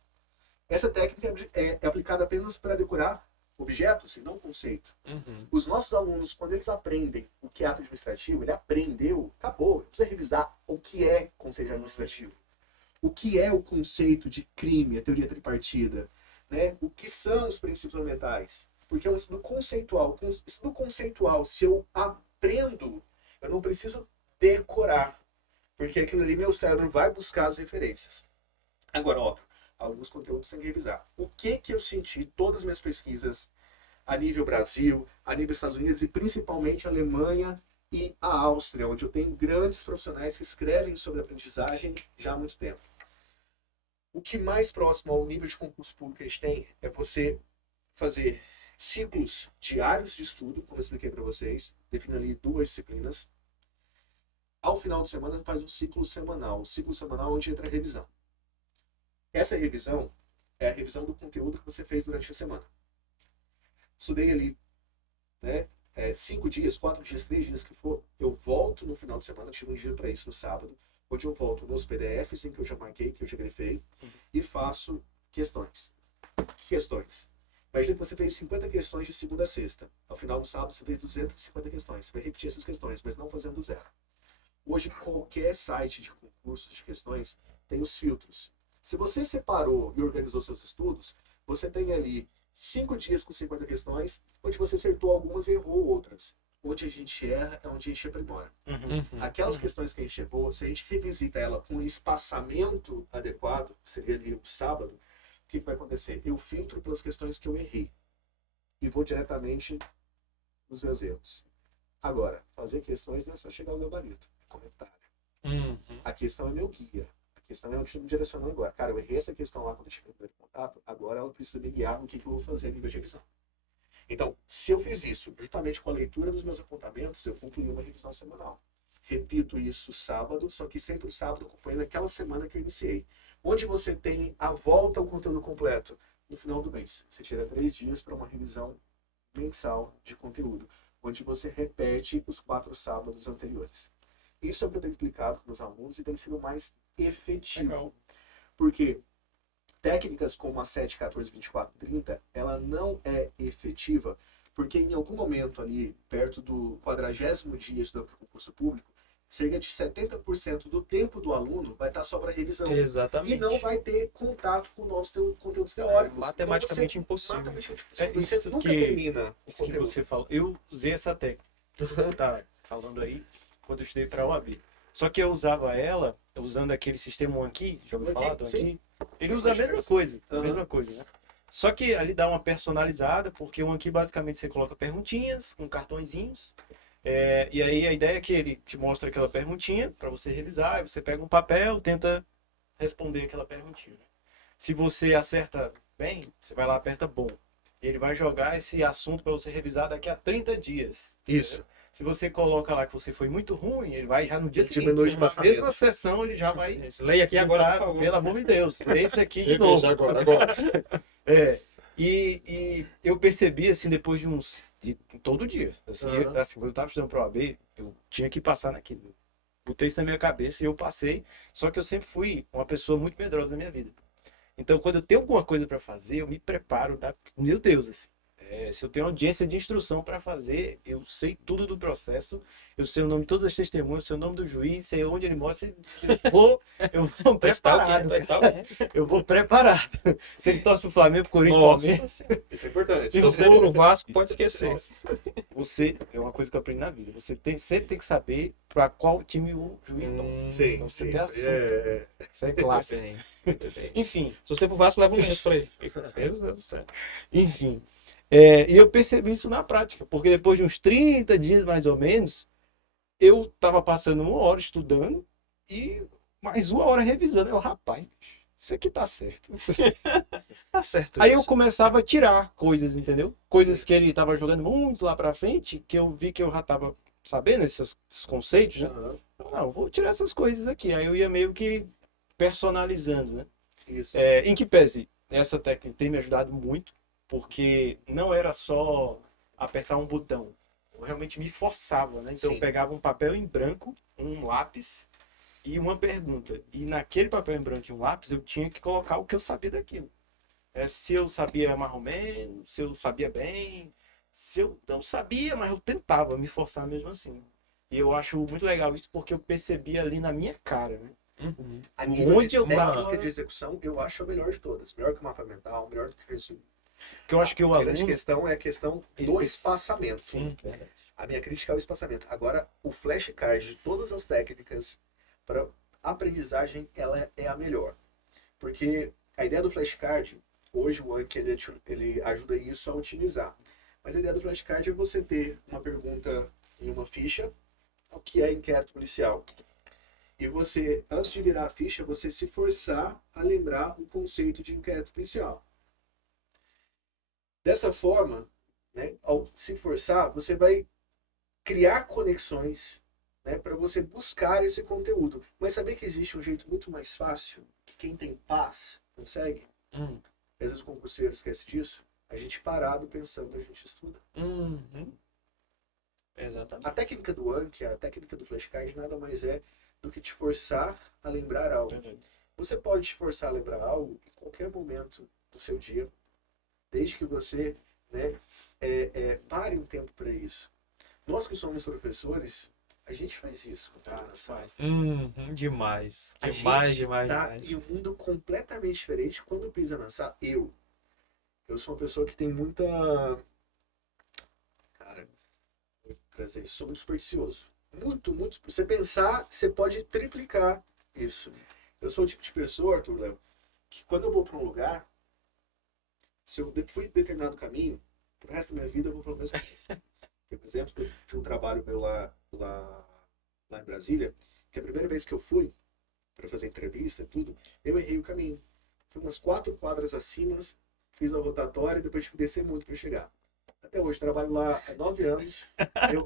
Essa técnica é aplicada apenas para decorar objetos e não conceito. Uhum. Os nossos alunos, quando eles aprendem o que é ato administrativo, ele aprendeu, acabou, não precisa revisar o que é conceito administrativo. O que é o conceito de crime, a teoria tripartida, né? O que são os princípios fundamentais? Porque é um estudo conceitual. Estudo conceitual, se eu aprendo, eu não preciso decorar, porque aquilo ali meu cérebro vai buscar as referências. Agora, óbvio, alguns conteúdos tem que revisar. O que eu senti, todas as minhas pesquisas, a nível Brasil, a nível Estados Unidos e principalmente a Alemanha e a Áustria, onde eu tenho grandes profissionais que escrevem sobre aprendizagem já há muito tempo. O que mais próximo ao nível de concurso público que a gente tem é você fazer ciclos diários de estudo, como eu expliquei para vocês, definindo ali 2 disciplinas. Ao final de semana faz um ciclo semanal. O ciclo semanal onde entra a revisão. Essa revisão é a revisão do conteúdo que você fez durante a semana. Estudei ali, né, 5 dias, 4 dias, 3 dias que for. Eu volto no final de semana, tiro um dia para isso no sábado, onde eu volto nos PDFs em que eu já marquei, que eu já grifei, e faço questões. Que questões? Imagina que você fez 50 questões de segunda a sexta. Ao final do sábado você fez 250 questões. Você vai repetir essas questões, mas não fazendo do zero. Hoje, qualquer site de concursos de questões tem os filtros. Se você separou e organizou seus estudos, você tem ali 5 dias com 50 questões, onde você acertou algumas e errou outras. Onde a gente erra é onde a gente aprimora. Uhum. Aquelas questões que a gente errou, se a gente revisita ela com um espaçamento adequado, seria ali o sábado, o que vai acontecer? Eu filtro pelas questões que eu errei e vou diretamente nos meus erros. Agora, fazer questões não é só chegar ao gabarito, é comentário. Uhum. A questão é meu guia. A questão é o que me direcionou agora. Cara, eu errei essa questão lá quando eu cheguei no primeiro contato, agora ela precisa me guiar no que eu vou fazer a nível de revisão. Então, se eu fiz isso juntamente com a leitura dos meus apontamentos, eu concluí uma revisão semanal. Repito isso sábado, só que sempre o sábado acompanhando aquela semana que eu iniciei. Onde você tem a volta ao conteúdo completo no final do mês. Você tira 3 dias para uma revisão mensal de conteúdo, onde você repete os 4 sábados anteriores. Isso é o que eu tenho explicado para os alunos e tem sido mais efetivo. Legal. Porque técnicas como a 7, 14, 24, 30, ela não é efetiva, porque em algum momento ali, perto do 40º dia estudando para o concurso público, cerca de 70% do tempo do aluno vai estar só para revisão. Exatamente. E não vai ter contato com novos conteúdos teóricos. Matematicamente Então, impossível. matematicamente É impossível. isso Você nunca que- termina o Isso que conteúdo. você falou. Eu usei essa técnica que você tá falando aí quando eu estudei para a OAB. Só que eu usava ela usando aquele sistema Anki, já ouviu falar do Sim. Anki? Ele usa a mesma coisa, né? Só que ali dá uma personalizada, porque o Anki basicamente você coloca perguntinhas com cartõezinhos. E aí a ideia é que ele te mostra aquela perguntinha para você revisar, aí você pega um papel, tenta responder aquela perguntinha. Se você acerta bem, você vai lá, aperta bom. E ele vai jogar esse assunto para você revisar daqui a 30 dias. Isso. Se você coloca lá que você foi muito ruim, ele vai já no dia Ele seguinte, diminui o na espaçamento. mesma sessão, ele já vai... Leia aqui agora, por tentar, favor. pelo amor de Deus, lê esse aqui de novo. Reveja agora. E eu percebi, assim, depois de uns... todo dia. Assim, assim, quando eu tava estudando para o OAB, eu tinha que passar naquilo. Botei isso na minha cabeça e eu passei. Só que eu sempre fui uma pessoa muito medrosa na minha vida. Então, quando eu tenho alguma coisa para fazer, eu me preparo. Meu Deus, assim. Se eu tenho audiência de instrução para fazer, eu sei tudo do processo, eu sei o nome de todas as testemunhas, sei o nome do juiz, sei onde ele mora, eu vou preparado. Eu vou preparado. Se ele torce pro Flamengo, Corinthians, Palmeiras, Isso é importante. Se você for pro Vasco, pode esquecer. você, é uma coisa que eu aprendi na vida, você sempre tem que saber para qual time o juiz torce. Sim, Então, você sim. tem assunto. Isso é clássico. Bem, bem. Enfim, Se você for pro Vasco, leva um mês pra ele. Meu Deus do céu. enfim. E eu percebi isso na prática, porque depois de uns 30 dias mais ou menos, eu tava passando 1 hora estudando e mais 1 hora revisando. Eu, rapaz, isso aqui tá certo. Tá certo Aí eu isso. começava a tirar coisas, entendeu? Coisas Sim. que ele tava jogando muito lá pra frente, que eu vi que eu já tava sabendo esses conceitos, né? Aham. Não, eu vou tirar essas coisas aqui. Aí eu ia meio que personalizando, né? Isso. Em que pese, essa técnica tem me ajudado muito, porque não era só apertar um botão. Eu realmente me forçava, né? Então eu Sim. pegava um papel em branco, um lápis e uma pergunta. E naquele papel em branco e um lápis eu tinha que colocar o que eu sabia daquilo. Se eu sabia mais ou menos, se eu sabia bem, se eu não sabia, mas eu tentava me forçar mesmo assim. E eu acho muito legal isso porque eu percebi ali na minha cara, né? Uhum. A nível Onde de eu técnica tava- de execução, eu acho a melhor de todas. Melhor que o mapa mental, melhor do que o resumo. Porque eu acho que o A grande aluno. questão é a questão ele do precisa- espaçamento. Sim, verdade. A minha crítica é o espaçamento. Agora, o flashcard de todas as técnicas para aprendizagem, ela é a melhor. Porque a ideia do flashcard, hoje o Anki ele ajuda isso a otimizar. Mas a ideia do flashcard é você ter uma pergunta em uma ficha, o que é inquérito policial. E você, antes de virar a ficha, você se forçar a lembrar o conceito de inquérito policial. Dessa forma, né, ao se forçar, você vai criar conexões, né, para você buscar esse conteúdo. Mas saber que existe um jeito muito mais fácil, que quem tem paz consegue? Uhum. Às vezes os concurseiros esquecem disso. A gente parado pensando, a gente estuda. Uhum. Exatamente. A técnica do Anki, a técnica do flashcard, nada mais é do que te forçar a lembrar algo. Verdade. Você pode te forçar a lembrar algo em qualquer momento do seu dia, desde que você, né, pare um tempo para isso. Nós que somos professores, a gente faz isso. Faz. Uhum. Demais. A Demais, gente demais, tá demais. em um mundo completamente diferente quando pisa na sala. Eu sou uma pessoa que tem muita... Cara, vou trazer isso, sou muito supersticioso. Muito, muito. Você pensar, você pode triplicar isso. Eu sou o tipo de pessoa, Arthur Léo, que quando eu vou para um lugar, se eu fui determinado caminho, pro resto da minha vida eu vou pelo mesmo caminho. Por exemplo, de um trabalho meu lá em Brasília, que a primeira vez que eu fui para fazer entrevista e tudo, eu errei o caminho. Fui umas 4 quadras acima, fiz a rotatória e depois tive que descer muito para chegar. Até hoje, trabalho lá há 9 anos, eu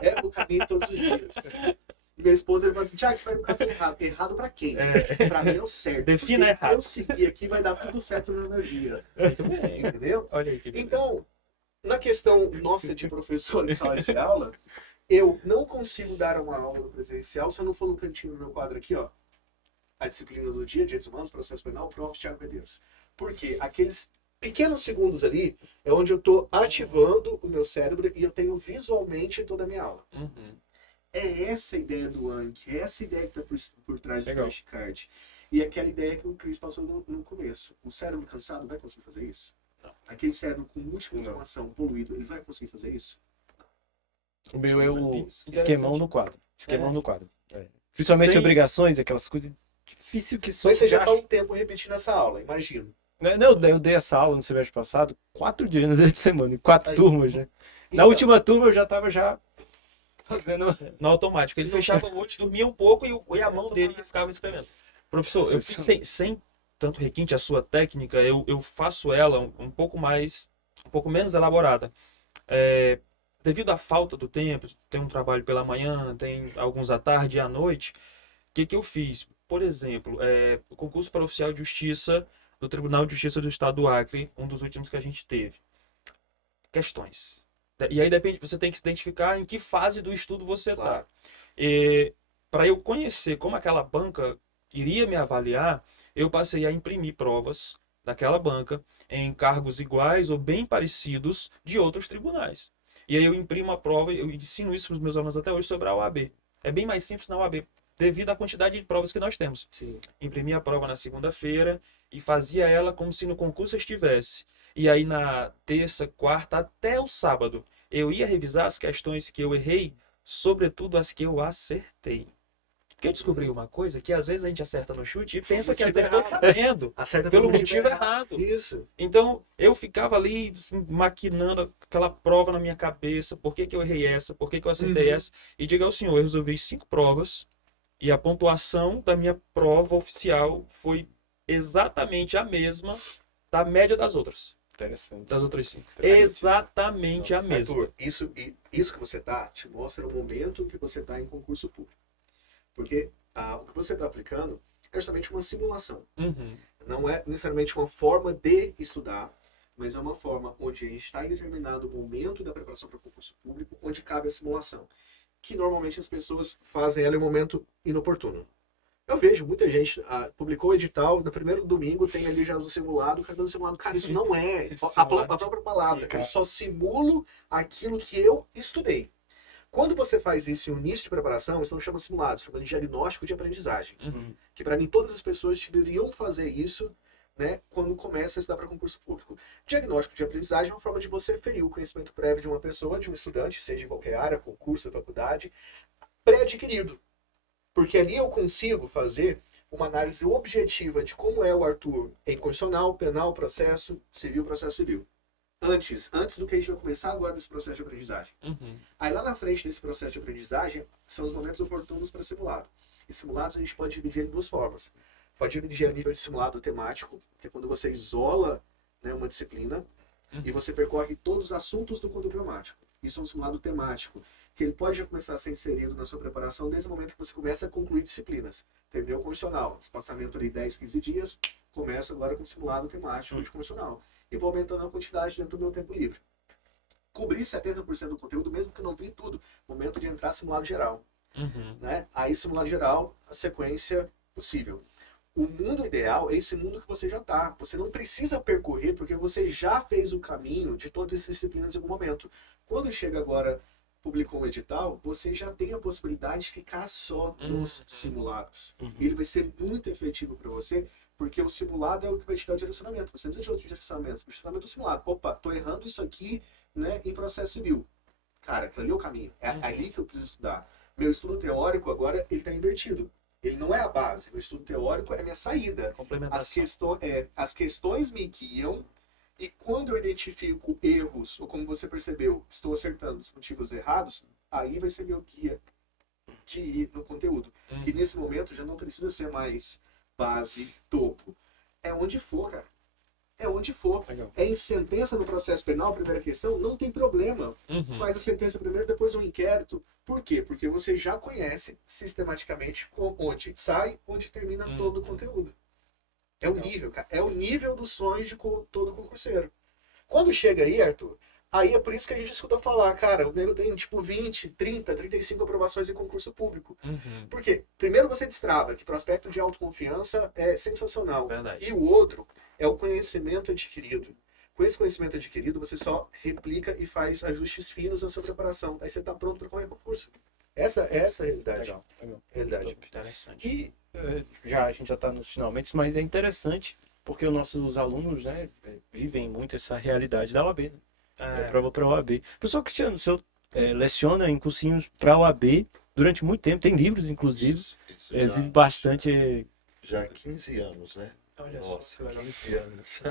erro o caminho todos os dias. E minha esposa ele fala assim, Thiago, você vai no caminho errado. Errado pra quem? Pra mim é o certo. Defina porque errado. se eu seguir aqui, vai dar tudo certo no meu dia. Muito bem. Entendeu? Olha aí que beleza. Então, na questão nossa de professor em sala de aula, eu não consigo dar uma aula no presencial se eu não for no cantinho do meu quadro aqui, ó. A disciplina do dia, Direitos Humanos, Processo Penal, Prof. Thiago Medeiros. Porque aqueles pequenos segundos ali é onde eu estou ativando o meu cérebro e eu tenho visualmente toda a minha aula. Uhum. É essa a ideia do Anki, é essa a ideia que está por trás do Legal. flashcard. E aquela ideia que o Chris passou no começo. O cérebro cansado vai conseguir fazer isso? Não. Aquele cérebro com múltipla Não. informação poluído, ele vai conseguir fazer isso? O meu é o Isso. esquemão no quadro. Esquemão É. no quadro. Principalmente Sem- obrigações, aquelas coisas difíceis que são. Mas você já está um tempo repetindo essa aula, imagino. Não, eu dei essa aula no semestre passado, 4 dias na semana, em 4 Aí. turmas, né? Na Então, última turma eu já tava fazendo. No automático. Ele fechava o olho, dormia um pouco e a mão dele ficava escrevendo. Professor, eu fiz sem tanto requinte a sua técnica, eu faço ela um pouco menos elaborada. Devido à falta do tempo, tem um trabalho pela manhã, tem alguns à tarde e à noite, o que eu fiz? Por exemplo, o concurso para oficial de justiça do Tribunal de Justiça do Estado do Acre, um dos últimos que a gente teve. Questões. E aí depende, você tem que se identificar em que fase do estudo você está. Claro. Para eu conhecer como aquela banca iria me avaliar, eu passei a imprimir provas daquela banca em cargos iguais ou bem parecidos de outros tribunais. E aí eu imprimo a prova, eu ensino isso para os meus alunos até hoje sobre a OAB. É bem mais simples na OAB, devido à quantidade de provas que nós temos. sim. Imprimi a prova na segunda-feira e fazia ela como se no concurso eu estivesse. E aí na terça, quarta, até o sábado, eu ia revisar as questões que eu errei, sobretudo as que eu acertei. Porque eu descobri uma coisa que às vezes a gente acerta no chute e pensa que Motivo acertou errado. sabendo, Acerta pelo motivo errado. Isso. Então, eu ficava ali assim, maquinando aquela prova na minha cabeça, por que que eu errei essa, por que que eu acertei Uhum. essa, e diga ao senhor, eu resolvi 5 provas, e a pontuação da minha prova oficial foi exatamente a mesma da média das outras Interessante. das outras 5. Interessantíssimo. Exatamente a Nossa, mesma. Arthur, isso que você tá, te mostra o momento que você tá em concurso público. Porque o que você está aplicando é justamente uma simulação. Uhum. Não é necessariamente uma forma de estudar, mas é uma forma onde a gente está em determinado momento da preparação para o concurso público, onde cabe a simulação. Que normalmente as pessoas fazem ela em um momento inoportuno. Eu vejo muita gente, publicou o edital, no primeiro domingo tem ali já o simulado, o cara dando simulado. Cara, isso não é a própria palavra. Eu só simulo aquilo que eu estudei. Quando você faz isso em um início de preparação, isso não chama simulado, isso chama de diagnóstico de aprendizagem. Uhum. Que para mim todas as pessoas deveriam fazer isso, né, quando começa a estudar para concurso público. Diagnóstico de aprendizagem é uma forma de você ferir o conhecimento prévio de uma pessoa, de um estudante, seja em qualquer área, concurso, faculdade, pré-adquirido. Porque ali eu consigo fazer uma análise objetiva de como é o Arthur em constitucional, penal, processo civil. Antes do que a gente vai começar agora desse processo de aprendizagem. Uhum. Aí lá na frente desse processo de aprendizagem, são os momentos oportunos para simulado. E simulados a gente pode dividir em duas formas. Pode dividir a nível de simulado temático, que é quando você isola, né, uma disciplina, e você percorre todos os assuntos do conteúdo temático. Isso é um simulado temático, que ele pode já começar a ser inserido na sua preparação desde o momento que você começa a concluir disciplinas. Terminou o constitucional, espaçamento ali 10, 15 dias, começo agora com simulado temático de constitucional. E vou aumentando a quantidade dentro do meu tempo livre. Cobrir 70% do conteúdo, mesmo que eu não vi tudo. Momento de entrar simulado geral. Uhum. Né? Aí simulado geral, a sequência possível. O mundo ideal é esse mundo que você já está. Você não precisa percorrer porque você já fez o caminho de todas essas disciplinas em algum momento. Quando chega agora, publicou um edital, você já tem a possibilidade de ficar só nos simulados. E ele vai ser muito efetivo para você, porque o simulado é o que vai te dar o direcionamento. Você não precisa de outro direcionamento. O direcionamento é o simulado. Opa, tô errando isso aqui, né, em processo civil. Cara, aquilo ali é o caminho. É ali que eu preciso estudar. Meu estudo teórico agora, ele está invertido. Ele não é a base. Meu estudo teórico é minha saída. Complementação. As questões me guiam, e quando eu identifico erros, ou como você percebeu, estou acertando os motivos errados, aí vai ser meu guia de ir no conteúdo. Que nesse momento já não precisa ser mais base, topo. É onde for, cara. É onde for. Legal. É em sentença no processo penal, primeira questão, não tem problema. Uhum. Faz a sentença primeiro, depois um inquérito. Por quê? Porque você já conhece sistematicamente onde sai, onde termina todo o conteúdo. É o nível, cara. É o nível dos sonhos de todo concurseiro. Quando chega aí, Arthur, aí é por isso que a gente escuta falar, cara, o nego tem tipo 20, 30, 35 aprovações em concurso público. Uhum. Por quê? Primeiro você destrava que prospecto de autoconfiança é sensacional. Verdade. E o outro é o conhecimento adquirido. Com esse conhecimento adquirido, você só replica e faz ajustes finos na sua preparação. Aí você está pronto para qualquer concurso. Essa é a realidade. Legal, legal. Realidade. Interessante. E a gente já está nos finalmente, mas é interessante porque os nossos alunos, né, vivem muito essa realidade da OAB, né? Prova para a OAB. Professor Cristiano, o senhor leciona em cursinhos para a OAB durante muito tempo, tem livros, inclusive, Isso vive bastante. já há 15 anos, né? Olha Nossa, só, que legal. 15 anos.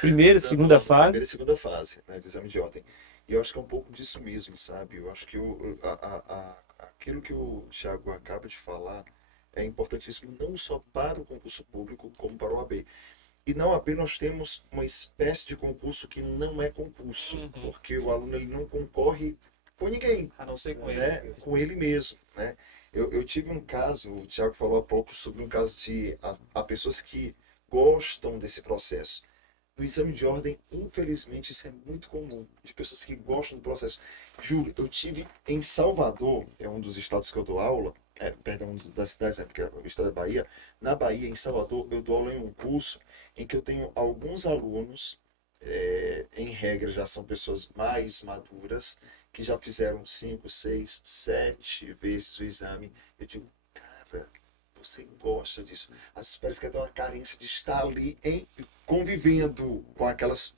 Primeira, segunda fase. Primeira e segunda fase, né, de exame de ordem. E eu acho que é um pouco disso mesmo, sabe? Eu acho que aquilo que o Thiago acaba de falar é importantíssimo não só para o concurso público, como para o OAB. E na OAB nós temos uma espécie de concurso que não é concurso, porque o aluno ele não concorre com ninguém, A não ser com ele. né? Com ele mesmo, né? Eu tive um caso, o Thiago falou há pouco sobre um caso de há pessoas que gostam desse processo. No exame de ordem, infelizmente, isso é muito comum, de pessoas que gostam do processo. Juro, eu tive em Salvador, é um dos estados que eu dou aula, perdão, das cidades, porque é o estado da Bahia. Na Bahia, em Salvador, eu dou aula em um curso em que eu tenho alguns alunos, em regra já são pessoas mais maduras, que já fizeram 5, 6, 7 vezes o exame. Eu digo, cara, você gosta disso. Às vezes parece que é uma carência de estar ali convivendo com aquelas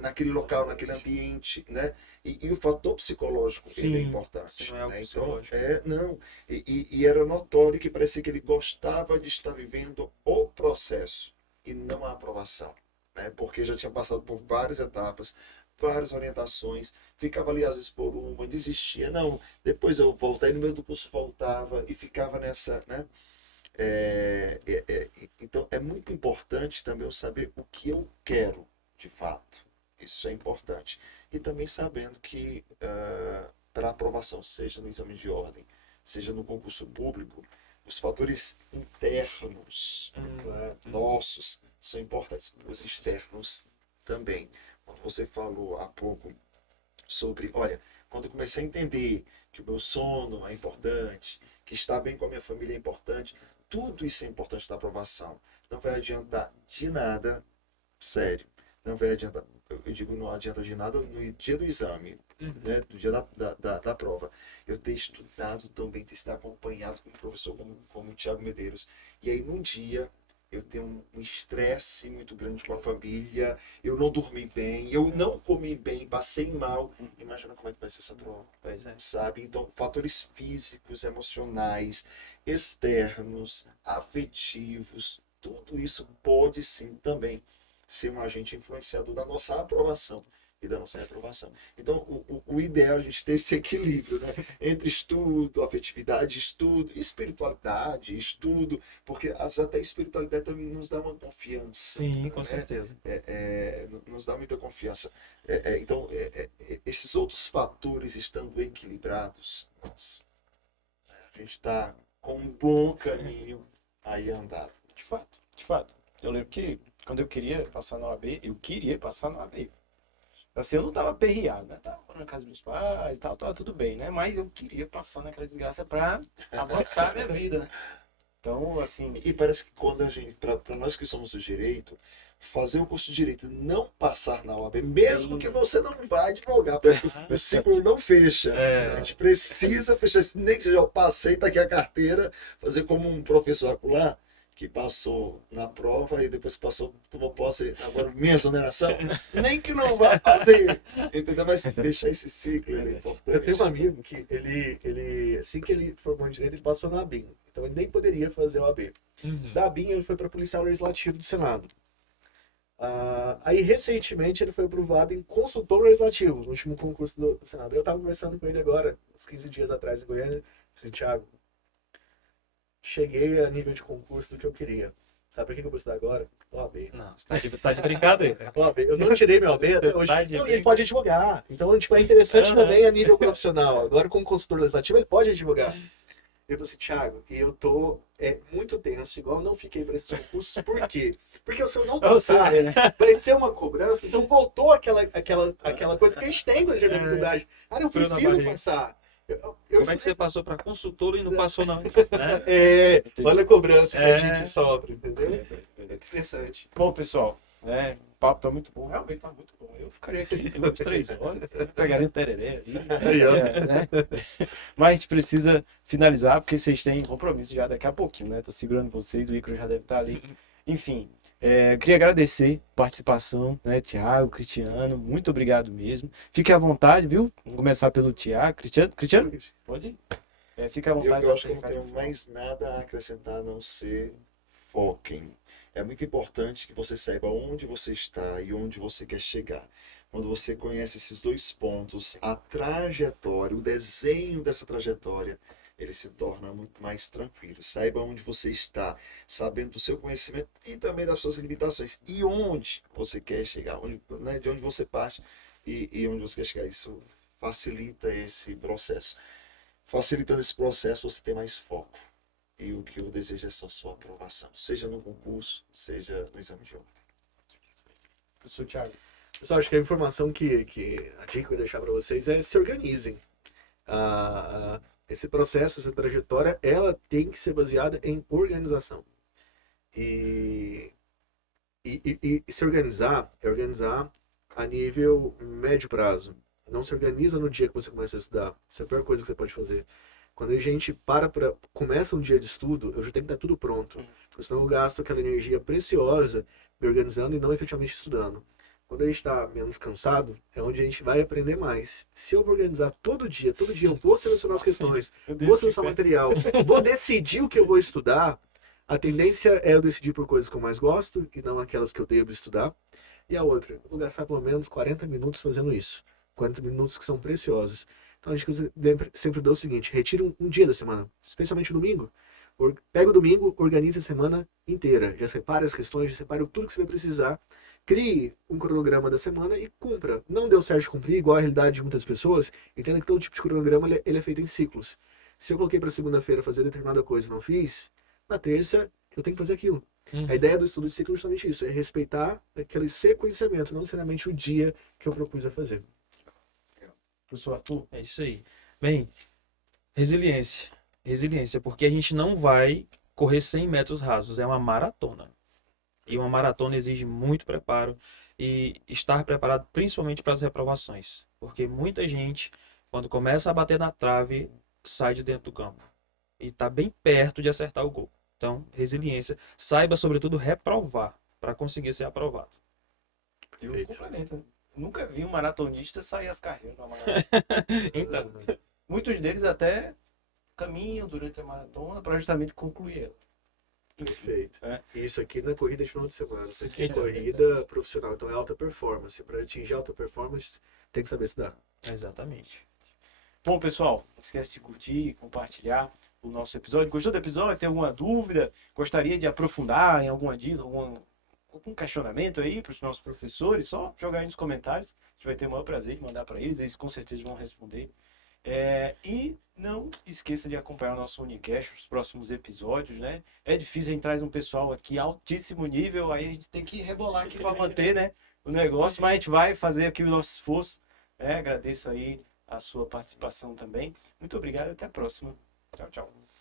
naquele local, naquele ambiente, né? E o fator psicológico ele é Sim, importante, sim, é algo né? Então, psicológico. não, e era notório que parecia que ele gostava de estar vivendo o processo e não a aprovação, né? Porque já tinha passado por várias etapas, várias orientações, ficava ali às vezes por uma, desistia, não, depois eu volto, aí no meio do curso voltava e ficava nessa, né? Então é muito importante também eu saber o que eu quero de fato. Isso é importante. E também sabendo que para aprovação, seja no exame de ordem, seja no concurso público, os fatores internos nossos são importantes, os externos também. Quando você falou há pouco sobre, olha, quando eu comecei a entender que o meu sono é importante, que estar bem com a minha família é importante, tudo isso é importante na aprovação. Não vai adiantar de nada, sério, não vai adiantar, eu digo não adianta de nada no dia do exame, né, no dia da prova. Eu ter estudado também, ter sido acompanhado com um professor como o Thiago Medeiros, e aí num dia eu tenho um estresse muito grande com a família, eu não dormi bem, eu não comi bem, passei mal. Imagina como é que vai ser essa prova, Pois é. sabe? Então, fatores físicos, emocionais, externos, afetivos, tudo isso pode sim também ser um agente influenciador da nossa aprovação e da nossa reprovação. Então, o ideal é a gente ter esse equilíbrio, né? Entre estudo, afetividade, estudo, espiritualidade, estudo, porque até a espiritualidade também nos dá uma confiança. Sim, com né? certeza. Nos dá muita confiança. Então, esses outros fatores estando equilibrados, nossa, a gente está com um bom caminho aí andado. De fato, de fato. Eu lembro que quando eu queria passar na OAB, eu queria passar na OAB. Assim, eu não tava aperreado, né? Tava morando na casa dos meus pais e tal, tava tudo bem, né? Mas eu queria passar naquela desgraça pra avançar a minha vida, né? Então, assim, E parece que quando a gente, para nós que somos do direito, fazer o curso de direito e não passar na OAB, mesmo que você não vá advogar, parece que o ciclo não fecha. É. A gente precisa fechar, nem que seja eu passei, tá aqui a carteira, fazer como um professor acolá, que passou na prova e depois que passou, tomou posse, agora minha exoneração, nem que não vá fazer, entendeu? Mas fechar esse ciclo ele é importante. Eu tenho um amigo que assim que ele formou em direito, ele passou na ABIN. Então ele nem poderia fazer o AB. Da ABIN ele foi para policial legislativo do Senado. Aí recentemente ele foi aprovado em consultor legislativo, no último concurso do Senado. Eu estava conversando com ele agora, uns 15 dias atrás em Goiânia. Eu disse, Thiago, cheguei a nível de concurso do que eu queria. Sabe por que eu vou estudar agora? OAB. Não, você tá de brincadeira. OAB. Eu não tirei meu OAB até hoje. Tá de Não, e ele pode advogar. Então, tipo, é interessante também a nível profissional. Agora, como consultor legislativo, ele pode advogar. Ele falou assim, Thiago, e eu tô muito tenso, igual eu não fiquei para esses concursos. Por quê? Porque se eu não passar, né? vai ser uma cobrança. Então voltou aquela coisa que a gente tem quando a gente tem dificuldade. Cara, eu Frio na preciso barriga. passar. Como é que você passou para consultor e não passou não? Né? Olha a cobrança que a É. gente sofre, entendeu? É interessante. Bom, pessoal, né? O papo tá muito bom, realmente tá muito bom. Eu ficaria aqui umas 3 horas, pegaria um tereré ali. Aí, ó. né? Mas a gente precisa finalizar, porque vocês têm compromisso já daqui a pouquinho, né? Tô segurando vocês, o Icaro já deve estar ali. Enfim, queria agradecer a participação, né? Thiago, Cristiano, muito obrigado mesmo. Fique à vontade, viu? Vamos começar pelo Thiago. Cristiano? Pode ir? Fique à vontade. Eu acho que eu não pra tenho ficar. mais nada a acrescentar a não ser foquem. É muito importante que você saiba onde você está e onde você quer chegar. Quando você conhece esses dois pontos, a trajetória, o desenho dessa trajetória, ele se torna muito mais tranquilo. Saiba onde você está, sabendo do seu conhecimento e também das suas limitações. E onde você quer chegar, né, de onde você parte e onde você quer chegar. Isso facilita esse processo. Facilitando esse processo, você tem mais foco. E o que eu desejo é só sua aprovação, seja no concurso, seja no exame de ordem. Professor Thiago. Pessoal, acho que a informação que a dica que eu vou deixar para vocês é se organizem. Esse processo, essa trajetória, ela tem que ser baseada em organização. E se organizar é organizar a nível médio prazo. Não se organiza no dia que você começa a estudar. Isso é a pior coisa que você pode fazer. Quando a gente começa um dia de estudo, eu já tenho que estar tudo pronto. Porque senão eu gasto aquela energia preciosa me organizando e não efetivamente estudando. quando a gente está menos cansado, é onde a gente vai aprender mais. Se eu vou organizar todo dia eu vou selecionar as questões, Meu vou Deus, selecionar o que material, vou decidir o que eu vou estudar, a tendência é eu decidir por coisas que eu mais gosto e não aquelas que eu devo estudar. E a outra, eu vou gastar pelo menos 40 minutos fazendo isso. 40 minutos que são preciosos. Então a gente sempre dá o seguinte, retira um dia da semana, especialmente o domingo. Pega o domingo, organiza a semana inteira. Já separa as questões, já separa tudo que você vai precisar. Crie um cronograma da semana e cumpra. Não deu certo cumprir, igual a realidade de muitas pessoas, entenda que todo tipo de cronograma ele é feito em ciclos. Se eu coloquei para segunda-feira fazer determinada coisa e não fiz, na terça eu tenho que fazer aquilo. A ideia do estudo de ciclo é justamente isso, é respeitar aquele sequenciamento, não necessariamente o dia que eu propus a fazer. Professor Arthur, É isso aí. Bem, resiliência. Resiliência, porque a gente não vai correr 100 metros rasos, é uma maratona. E uma maratona exige muito preparo e estar preparado principalmente para as reprovações. Porque muita gente, quando começa a bater na trave, sai de dentro do campo. E está bem perto de acertar o gol. Então, resiliência. Saiba, sobretudo, reprovar para conseguir ser aprovado. eu Perfeito. complemento. Nunca vi um maratonista sair as carreiras na maratona. Então, Muitos deles até caminham durante a maratona para justamente concluir ela. Perfeito. É. E isso aqui não é corrida de final de semana, isso aqui é Então, corrida profissional, então é alta performance. Para atingir alta performance, tem que saber estudar. exatamente. Bom, pessoal, não esquece de curtir, compartilhar o nosso episódio. Gostou do episódio? Tem alguma dúvida? Gostaria de aprofundar em alguma dica, algum questionamento aí para os nossos professores? Só jogar aí nos comentários. A gente vai ter o maior prazer de mandar para eles. Eles com certeza vão responder. E não esqueça de acompanhar o nosso Unicast, os próximos episódios, né? É difícil, a gente traz um pessoal aqui altíssimo nível, aí a gente tem que rebolar aqui para manter, né, o negócio, mas a gente vai fazer aqui o nosso esforço. Agradeço aí a sua participação também. Muito obrigado e até a próxima. Tchau, tchau.